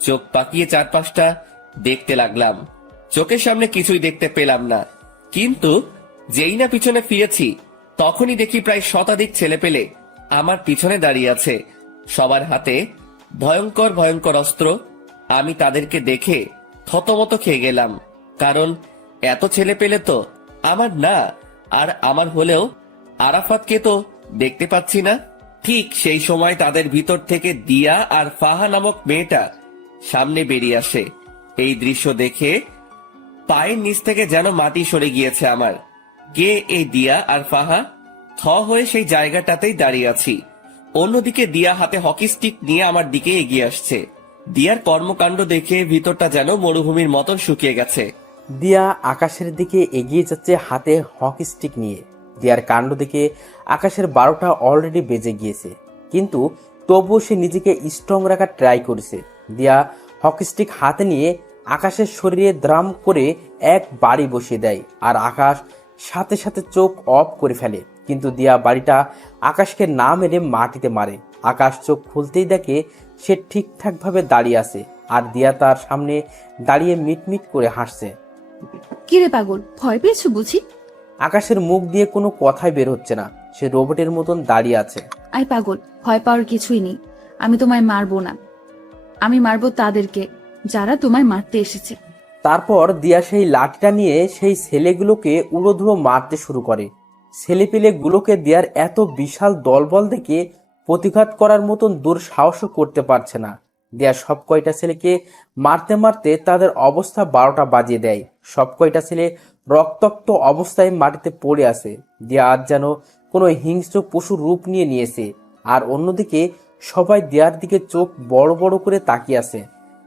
চোখ পাকিয়ে চারপাশটা দেখতে লাগলাম। চোখের সামনে কিছুই দেখতে পেলাম না, কিন্তু যেই না পিছনে ফিরেছি তখনই দেখি প্রায় শতাধিক ছেলে পেলে আমার পিছনে দাঁড়িয়ে আছে, সবার হাতে ভয়ঙ্কর ভয়ঙ্কর অস্ত্র। আমি তাদেরকে দেখে থতমত খেয়ে গেলাম, কারণ এত ছেলে পেলে তো আমার না, আর আমার হলেও আরাফাতকে তো দেখতে পাচ্ছি না। ঠিক সেই সময় তাদের ভিতর থেকে দিয়া আর ফাহা নামক মেয়েটা সামনে বেরিয়ে আসে। এই দৃশ্য দেখে পায়ের নিচ থেকে যেন মাটি সরে গিয়েছে আমার। কে এই দিয়া আর ফাহা? থ হয়ে সেই জায়গাটাতেই দাঁড়িয়ে আছি। অন্যদিকে দিয়া হাতে হকি স্টিক নিয়ে আমার দিকে এগিয়ে আসছে। দিয়ার কর্মকাণ্ড দেখে ভিতরটা যেন মরুভূমির মতন শুকিয়ে গেছে। দিয়া আকাশের দিকে এগিয়ে যাচ্ছে হাতে হকি স্টিক নিয়ে। দিয়ার কাণ্ড দেখে আকাশের 12টা অলরেডি বেজে গিয়েছে, কিন্তু তবুও সে নিজেকে স্ট্রং রাখার ট্রাই করেছে। দিয়া হকি স্টিক হাতে নিয়ে আকাশের শরীরে দ্রাম করে এক বাড়ি বসিয়ে দেয়, আর আকাশ সাথে সাথে চোখ অফ করে ফেলে। কিন্তু দিয়া বাড়িটা আকাশকে না মেরে মাটিতে মারে। আকাশ চোখ খুলতেই দেখে সে ঠিকঠাকভাবে দাঁড়িয়ে আছে, আর দিয়া তার সামনে দাঁড়িয়ে মিটমিট করে হাসছে। কিরে পাগল, ভয় পেয়েছো বুঝি? আকাশের মুখ দিয়ে কোনো কথাই বের হচ্ছে না, সে রোবটের মতন দাঁড়িয়ে আছে। আই পাগল, ভয় পাওয়ার কিছুই নেই। আমি তোমায় মারবো না, আমি মারবো তাদেরকে যারা তোমায় মারতে এসেছে। তারপর দিয়া সেই লাঠিটা নিয়ে সেই ছেলেগুলোকে উড়োধুড়ো মারতে শুরু করে। ছেলেপেলেগুলোকে দিয়ার এত বিশাল দলবল দেখে প্রতিঘাত করার মতন দুঃসাহসও করতে পারছে না। দিয়া সব কয়টা ছেলেকে মারতে মারতে তাদের অবস্থা 12টা বাজিয়ে দেয়। সব কয়টা ছেলে রক্তাক্ত অবস্থায় মাটিতে পড়ে আছে। দিয়া আজ যেন কোনো হিংস্র পশুর রূপ নিয়েছে। আর অন্যদিকে সবাই দেয়ার দিকে চোখ বড় বড় করে তাকিয়ে আছে,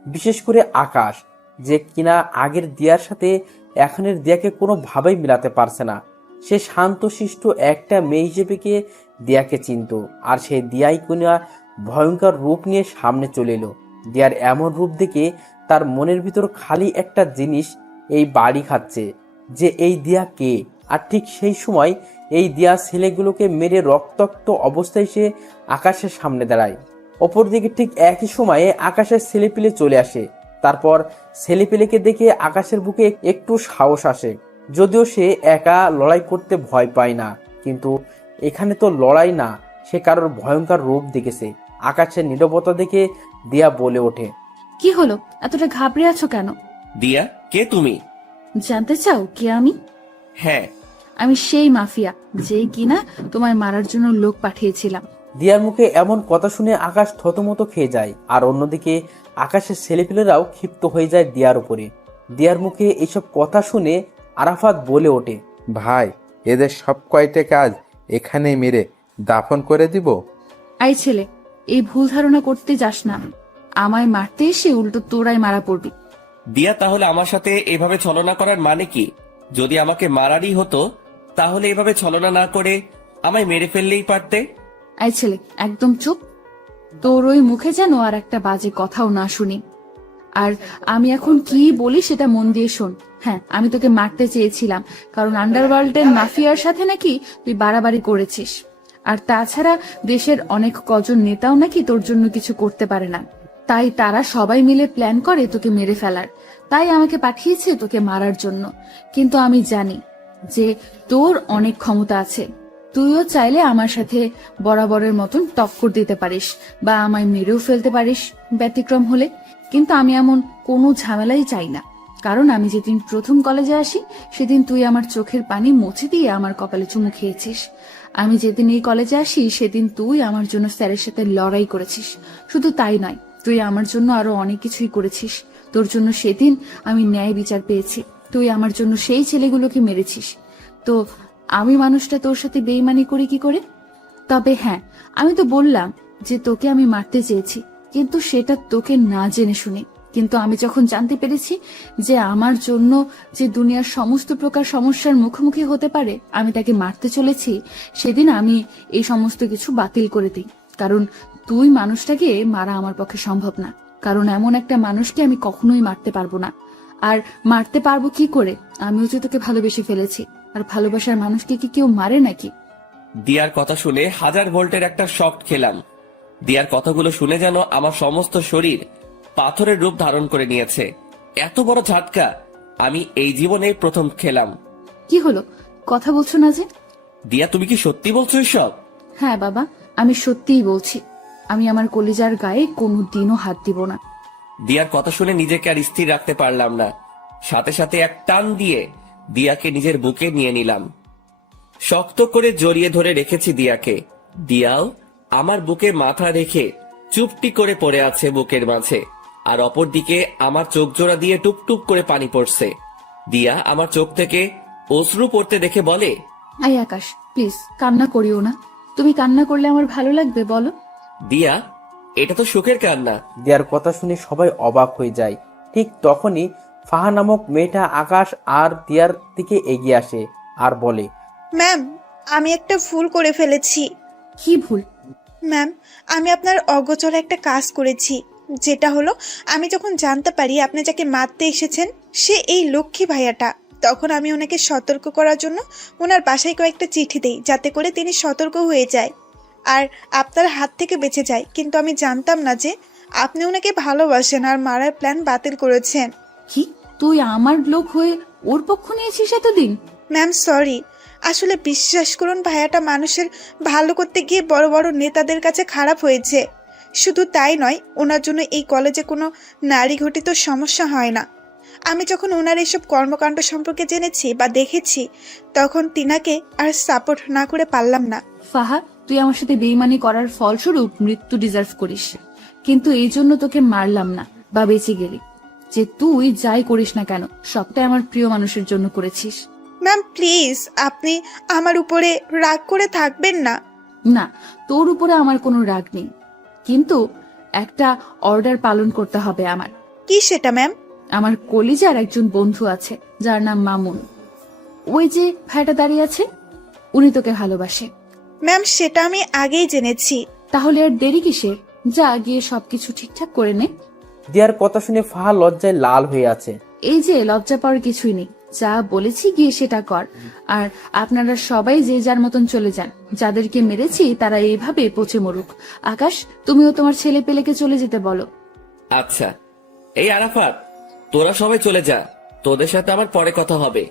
বিশেষ করে আকাশ, যে কিনা আগের দিয়ার সাথে এখনের দিয়াকে কোনোভাবেই মিলাতে পারছে না। সে শান্তশিষ্ট একটা মেয়ে হিসেবে কে দিয়াকে চিনত, আর সেই দিয়াই কিনা ভয়ঙ্কর রূপ নিয়ে সামনে চলে এলো। দিয়ার এমন রূপ দেখে তার মনের ভিতর খালি একটা জিনিস এই বাড়ি খাচ্ছে, যে এই দিয়া কে। আর ঠিক সেই সময় এই দিয়া ছেলেগুলোকে মেরে রক্তাক্ত অবস্থায় সে আকাশের সামনে দাঁড়ায়। অপরদিকে ঠিক একই সময়ে আকাশের ছেলেপিলে চলে আসে। তারপর ছেলেপিলেকে দেখে আকাশের বুকে একটু সাহস আসে, যদিও সে একা লড়াই করতে ভয় পায় না। কিন্তু এখানে তো লড়াই না, সে কারোর ভয়ঙ্কর রূপ দেখেছে। আকাশের নীরবতা দেখে দিয়া বলে ওঠে, কি হলো, এতটা ঘাবড়ে আছো কেন? দিয়া, কে তুমি? জানতে চাও কে আমি? হ্যাঁ। আমি সেই মাফিয়া, যেই কিনা তোমায় মারার জন্য লোক পাঠিয়েছিলাম। দিয়ার মুখে এমন কথা শুনে আকাশ থতমত খেয়ে যায়। আর অন্যদিকে আকাশের ছেলেপিলেরাও ক্ষিপ্ত হয়ে যায় দিয়ার উপরে। দিয়ার মুখে এইসব কথা শুনে আরাফাত বলে ওঠে, ভাই, এদের সব কয়টা কাজ এখানেই মেরে দাফন করে দিব। আই ছেলে, এই ভুল ধারণা করতে যাস না। আমায় মারতে এসে উল্টো তোরাই মারা পড়বি। দিয়া, তাহলে আমার সাথে এভাবে ছলনা করার মানে কি? যদি আমাকে মারারই হতো তাহলে এভাবে ছলনা না করে আমায় মেরে ফেললেই পারতে। আই ছেলে, একদম চুপ। তোর ওই মুখে যেন আর একটা বাজে কথাও না শুনি। আর আমি এখন কি বলি সেটা মন দিয়ে শোন। হ্যাঁ, আমি তোকে মারতে চেয়েছিলাম, কারণ আন্ডারওয়ার্ল্ডের মাফিয়ার সাথে নাকি তুই বাড়াবাড়ি করেছিস। আর তাছাড়া দেশের অনেক কজন নেতাও নাকি তোর জন্য কিছু করতে পারে না, তাই তারা সবাই মিলে প্ল্যান করে তোকে মেরে ফেলার। তাই আমাকে পাঠিয়েছে তোকে মারার জন্য। কিন্তু আমি জানি যে তোর অনেক ক্ষমতা আছে, তুইও চাইলে আমার সাথে বরাবরের মতন টক্কর দিতে পারিস বা আমায় মেরেও ফেলতে পারিস ব্যতিক্রম হলে। কিন্তু আমি এমন কোনো ঝামেলাই চাই না, কারণ আমি যেদিন প্রথম কলেজে আসি সেদিন তুই আমার চোখের পানি মুছে দিয়ে আমার কপালে চুমু খেয়েছিস। আমি যেদিন এই কলেজে আসি সেদিন তুই আমার জন্য স্যারের সাথে লড়াই করেছিস। শুধু তাই নয়, তুই আমার জন্য আরো অনেক কিছুই করেছিস। তোর জন্য সেদিন আমি ন্যায় বিচার পেয়েছি। তুই আমার জন্য সেই ছেলেগুলোকে মেরেছিস। তো আমি মানুষটা তোর সাথে বেইমানি করি কি করে? তবে হ্যাঁ, আমি তো বললাম যে তোকে আমি মারতে চেয়েছি, কিন্তু সেটা তোকে না জেনে শুনে। কিন্তু আমি যখন জানতে পেরেছি যে আমার জন্য যে দুনিয়ার সমস্ত প্রকার সমস্যার মুখোমুখি হতে পারে আমি তাকে মারতে চলেছি, সেদিন আমি এই সমস্ত কিছু বাতিল করে দিই। কারণ তুই মানুষটাকে মারা আমার পক্ষে সম্ভব না, কারণ এমন একটা মানুষকে আমি কখনোই মারতে পারবো না। আর মারতে পারবো কি করে? আমিও যে তোকে ভালোবেসে ফেলেছি, আর ভালোবাসার মানুষকে কি কেউ মারে নাকি? দিয়ার কথা শুনে 1000 ভোল্টের একটা শক খেলাম। দিয়ার কথাগুলো শুনে যেন আমার সমস্ত শরীর পাথরের রূপ ধারণ করে নিয়েছে। এত বড় ঝাটকা আমি এই জীবনে প্রথম খেলাম। কি হলো, কথা বলছো না যে? দিয়া, তুমি কি সত্যি বলছো এসব? হ্যাঁ বাবা, আমি সত্যিই বলছি। আমি আমার কলিজার গায়ে কোনো দিনও হাত দিব না। দিয়ার কথা শুনে নিজেকে আর স্থির রাখতে পারলাম না। সাথে সাথে এক টান দিয়ে দিয়াকে নিজের বুকে নিয়ে নিলাম। শক্ত করে জড়িয়ে ধরে রেখেছি দিয়াকে। দিয়াও আমার বুকে মাথা রেখে চুপটি করে পড়ে আছে বুকের মাঝে। আর অপরদিকে আমার চোখ জোড়া দিয়ে টুপটুপ করে পানি পড়ছে। দিয়া আমার চোখ থেকে অশ্রু পড়তে দেখে বলে, আই আকাশ, প্লিজ কান্না করিও না। তুমি কান্না করলে আমার ভালো লাগবে বলো? দিয়া, এটা তো সুখের কান্না। দিয়ার কথা শুনে সবাই অবাক হয়ে যায়। ঠিক তখনই ফাহা নামক মেয়েটা আকাশ আর দিয়ার দিকে এগিয়ে আসে আর বলে, ম্যাম, আমি একটা ভুল করে ফেলেছি। কি ভুল? ম্যাম, আমি আপনার অগোচরে একটা কাজ করেছি, যেটা হলো আমি যখন জানতে পারি আপনি যাকে মারতে এসেছেন সে এই লক্ষ্মী ভাইয়াটা, তখন আমি ওনাকে সতর্ক করার জন্য ওনার বাসায় কয়েকটা চিঠি দেই, যাতে করে তিনি সতর্ক হয়ে যায় আর আপনার হাত থেকে বেঁচে যায়। কিন্তু আমি জানতাম না যে আপনি ওনাকে ভালোবাসেন আর মারার প্ল্যান বাতিল করেছেন। কি, তুই আমার লোক হয়ে ওর পক্ষ নিয়েছিস এতদিন? ম্যাম সরি, আসলে বিশ্বাস করুন ভাইয়াটা মানুষের ভালো করতে গিয়ে বড় বড় নেতাদের কাছে খারাপ হয়েছে। শুধু তাই নয়, ওনার জন্য এই কলেজে কোনো নারী ঘটিত সমস্যা হয় না। আমি যখন ওনার এসব কর্মকাণ্ড সম্পর্কে জেনেছি বা দেখেছি, তখন তিনাকে আর সাপোর্ট না করে পারলাম না। ফাহা, তুই আমার সাথে বেইমানি করার ফলস্বরূপ মৃত্যু ডিজার্ভ করিস, কিন্তু এই জন্য তোকে মারলাম না বা বেঁচে গেলি। যে তুই যাই করিস না কেন, সবটাই আমার প্রিয় মানুষের জন্য করেছিস। ম্যাম প্লিজ, আপনি আমার উপরে রাগ করে থাকবেন না। না, তোর উপরে আমার কোনো রাগ নেই, কিন্তু একটা অর্ডার পালন করতে হবে আমার। কি সেটা ম্যাম? আমার কলিজার একজন বন্ধু আছে যার নাম মামুন। ওই যে ভাইটা দাঁড়িয়ে আছে, উনি তোকে ভালোবাসে। ম্যাম সেটা আমি আগেই জেনেছি। তাহলে আর দেরি কিসের? যা গিয়ে সবকিছু ঠিকঠাক করে নে। দিয়ার কথা শুনে ফাহা লজ্জায় লাল হয়ে আছে। এই যে লজ্জা পাওয়ার কিছুই নেই, যা বলেছি গিয়ে সেটা কর। আর আপনারা সবাই যে যার মতন চলে যান, যাদেরকে মেরেছি তারা এইভাবে পচে মরুক। আকাশ, তুমিও তোমার ছেলে পেলেকে চলে যেতে বলো। আচ্ছা, এই আরাফাত, তোরা সবাই চলে যা, তোদের সাথে আমার পরে কথা হবে।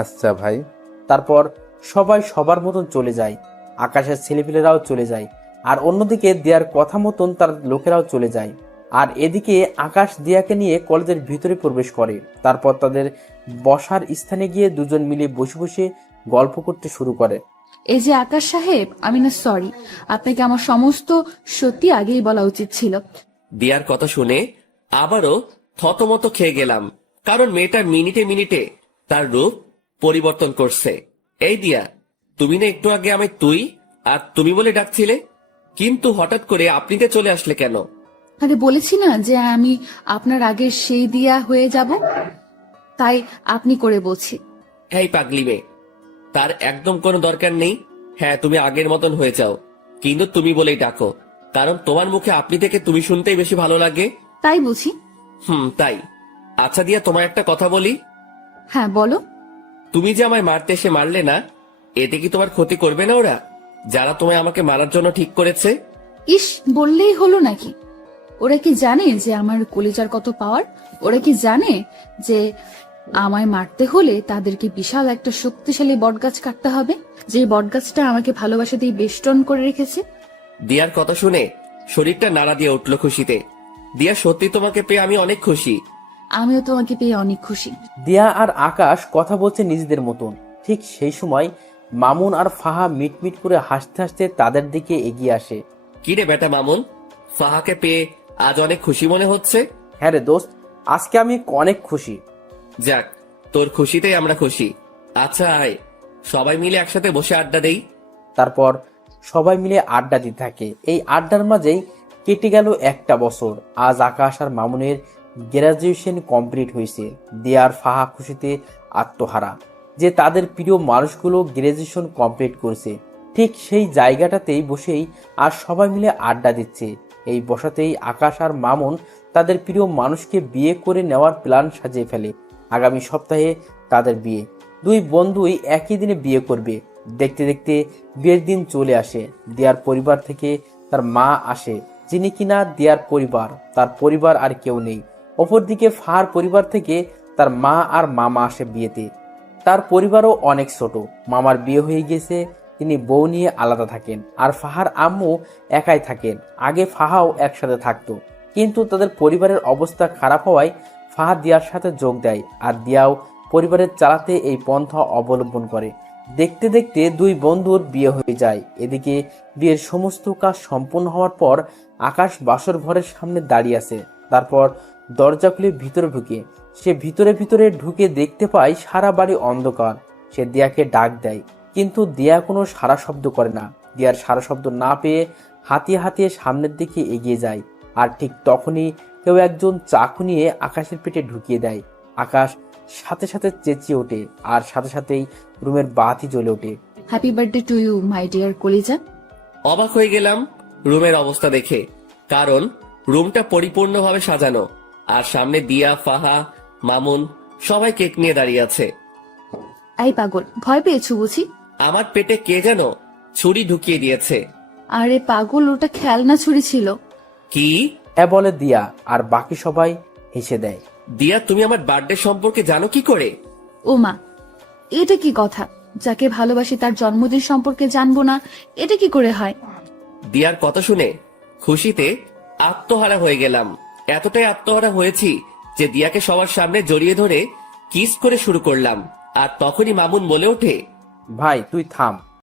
আচ্ছা ভাই। তারপর সবাই সবার মতন চলে যায়। আকাশের ছেলেপিলেরাও চলে যায়, আর অন্যদিকে দিয়ার কথা মতন তার লোকেরাও চলে যায়। আর এদিকে আকাশ দিয়াকে নিয়ে কলেজের ভিতরে প্রবেশ করে। তারপর তাদের বসার স্থানে গিয়ে দুজন মিলে বসে বসে গল্প করতে শুরু করে। এই যে আকাশ সাহেব, আমি না সরি, আপনাকে আমার সমস্ত সত্যি আগেই বলা উচিত ছিল। দিয়ার কথা শুনে আবারও থতমত খেয়ে গেলাম, কারণ মেয়েটা মিনিটে মিনিটে তার রূপ পরিবর্তন করছে। এই দিয়া, তুমি না একটু আগে আমায় তুই আর তুমি বলে ডাকছিলে, কিন্তু হঠাৎ করে আপনিতে চলে আসলে কেন? আরে বলেছি না যে আমি আপনার আগে সেই দিয়া হয়ে যাব, তাই আপনি করে বলছি। এই পাগলি মেয়ে, তার একদম কোনো দরকার নেই। হ্যাঁ, তুমি আগের মতন হয়ে যাও, কিন্তু তুমি বলেই ডাকো, কারণ তোমার মুখে আপনি থেকে তুমি শুনতেই বেশি ভালো লাগে। তাই বুঝি? তাই। আচ্ছা দিয়া, তোমার একটা কথা বলি। হ্যাঁ বলো। তুমি যে আমায় মারতে এসে মারলে না, এতে কি তোমার ক্ষতি করবে না ওরা, যারা তোমায় আমাকে মারার জন্য ঠিক করেছে? ইস, বললেই হলো নাকি? ওরা কি জানে যে আমার কলিজার কত পাওয়ার? ওরা কি জানে যে আমায় মারতে হলে তাদেরকে বিশাল একটা শক্তিশালী বটগাছ কাটতে হবে, যে বটগাছটা আমাকে ভালোবাসা দিয়ে বেষ্টন করে রেখেছে? দিয়ার কথা শুনে শরীরটা নাড়া দিয়ে উঠলো খুশিতে। দিয়া, সত্যি তোমাকে পেয়ে আমি অনেক খুশি। আমিও তোমাকে পেয়ে অনেক খুশি। দিয়া আর আকাশ কথা বলছে নিজেদের মতন। ঠিক সেই সময় মামুন আর ফাহা মিটমিট করে হাসতে হাসতে তাদের দিকে এগিয়ে আসে। কি রে বেটা মামুন, ফাহাকে পেয়ে আজ অনেক খুশি মনে হচ্ছে? হ্যাঁ রে দোস্ত, আজকে আমি অনেক খুশি। যাক, তোর খুশিতেই আমরা খুশি। আচ্ছা আয়, সবাই মিলে একসাথে বসে আড্ডা দেই। তারপর সবাই মিলে আড্ডা দিতে থাকে। এই আড্ডার মাঝেই কেটে গেল একটা বছর। আজ আকাশ আর মামুনের গ্রাজুয়েশন কমপ্লিট হয়েছে। দিয়ার ফাহা খুশিতে আত্মহারা যে তাদের প্রিয় মানুষগুলো গ্রাজুয়েশন কমপ্লিট করেছে। ঠিক সেই জায়গাটাতেই বসেই আর সবাই মিলে আড্ডা দিচ্ছে। এই বসাতেই আকাশ আর মামুন তাদের প্রিয় মানুষকে বিয়ে করে নেওয়ার প্ল্যান সাজিয়ে ফেলে। আগামী সপ্তাহে তাদের বিয়ে। দুই বন্ধুই একই দিনে বিয়ে করবে। দেখতে দেখতে বিয়ের দিন চলে আসে। দিয়ার পরিবার থেকে তার মা আসে, যিনি কিনা দিয়ার পরিবার, তার পরিবার আর কেউ নেই। অপরদিকে ফাহার পরিবার থেকে তার মা আর মামা আসে বিয়েতে। তার পরিবারও অনেক ছোট। মামার বিয়ে হয়ে গেছে, তিনি বউ নিয়ে আলাদা থাকেন। আর ফাহার আম্মু একাই থাকেন। আগে ফাহাও একসাথে থাকতো, কিন্তু তাদের পরিবারের অবস্থা খারাপ হওয়ায় ফাহা দিয়ার সাথে যোগ দেয়। আর দিয়াও পরিবারের চালাতে এই পন্থা অবলম্বন করে। দেখতে দেখতে দুই বন্ধুর বিয়ে হয়ে যায়। এদিকে বিয়ের সমস্ত কাজ সম্পূর্ণ হওয়ার পর আকাশ বাসর ঘরের সামনে দাঁড়িয়ে আছে। তারপর দরজা খুলে ভিতরে ঢুকে সে ভিতরে ঢুকে দেখতে পায় সারা বাড়ি অন্ধকার। সে দিয়াকে ডাক দেয়, কিন্তু দিয়া কোনো সারা শব্দ করে না। দিয়ার সারা শব্দ না পেয়ে হাতিয়ে হাতিয়ে সামনের দিকে এগিয়ে যায়। আর ঠিক তখনই কেউ একজন চাকু নিয়ে আকাশের পেটে ঢুকিয়ে দেয়। আকাশ সাথে সাথে চেঁচিয়ে ওঠে, আর সাথে সাথেই রুমের বাতি জ্বলে ওঠে। Happy birthday to you my dear কলিজা। অবাক হয়ে গেলাম রুমের অবস্থা দেখে, কারণ রুমটা পরিপূর্ণভাবে সাজানো, আর সামনে দিয়া, ফাহা, মামুন সবাই কেক নিয়ে দাঁড়িয়ে আছে। এই পাগল, ভয় পেয়েছো বুঝি? আমার পেটে কে যেন ছুরি ঢুকিয়ে দিয়েছে। আরে পাগল, ওটা খেলনা ছুরি ছিল। কি? বলে দিয়া, আর বাকি সবাই হেসে দেয়। দিয়া, তুমি আমার বার্থডে সম্পর্কে জানো কি করে? ও মা, এটা কি কথা? যাকে ভালোবাসি তার জন্মদিন সম্পর্কে জানবো না, এটা কি করে হয়? দিয়ার কথা শুনে খুশিতে আত্মহারা হয়ে গেলাম। এতটাই আত্মহারা হয়েছি যে দিয়াকে সবার সামনে জড়িয়ে ধরে কিস করে শুরু করলাম। আর তখনই মামুন বলে ওঠে, ভাই তুই থাম,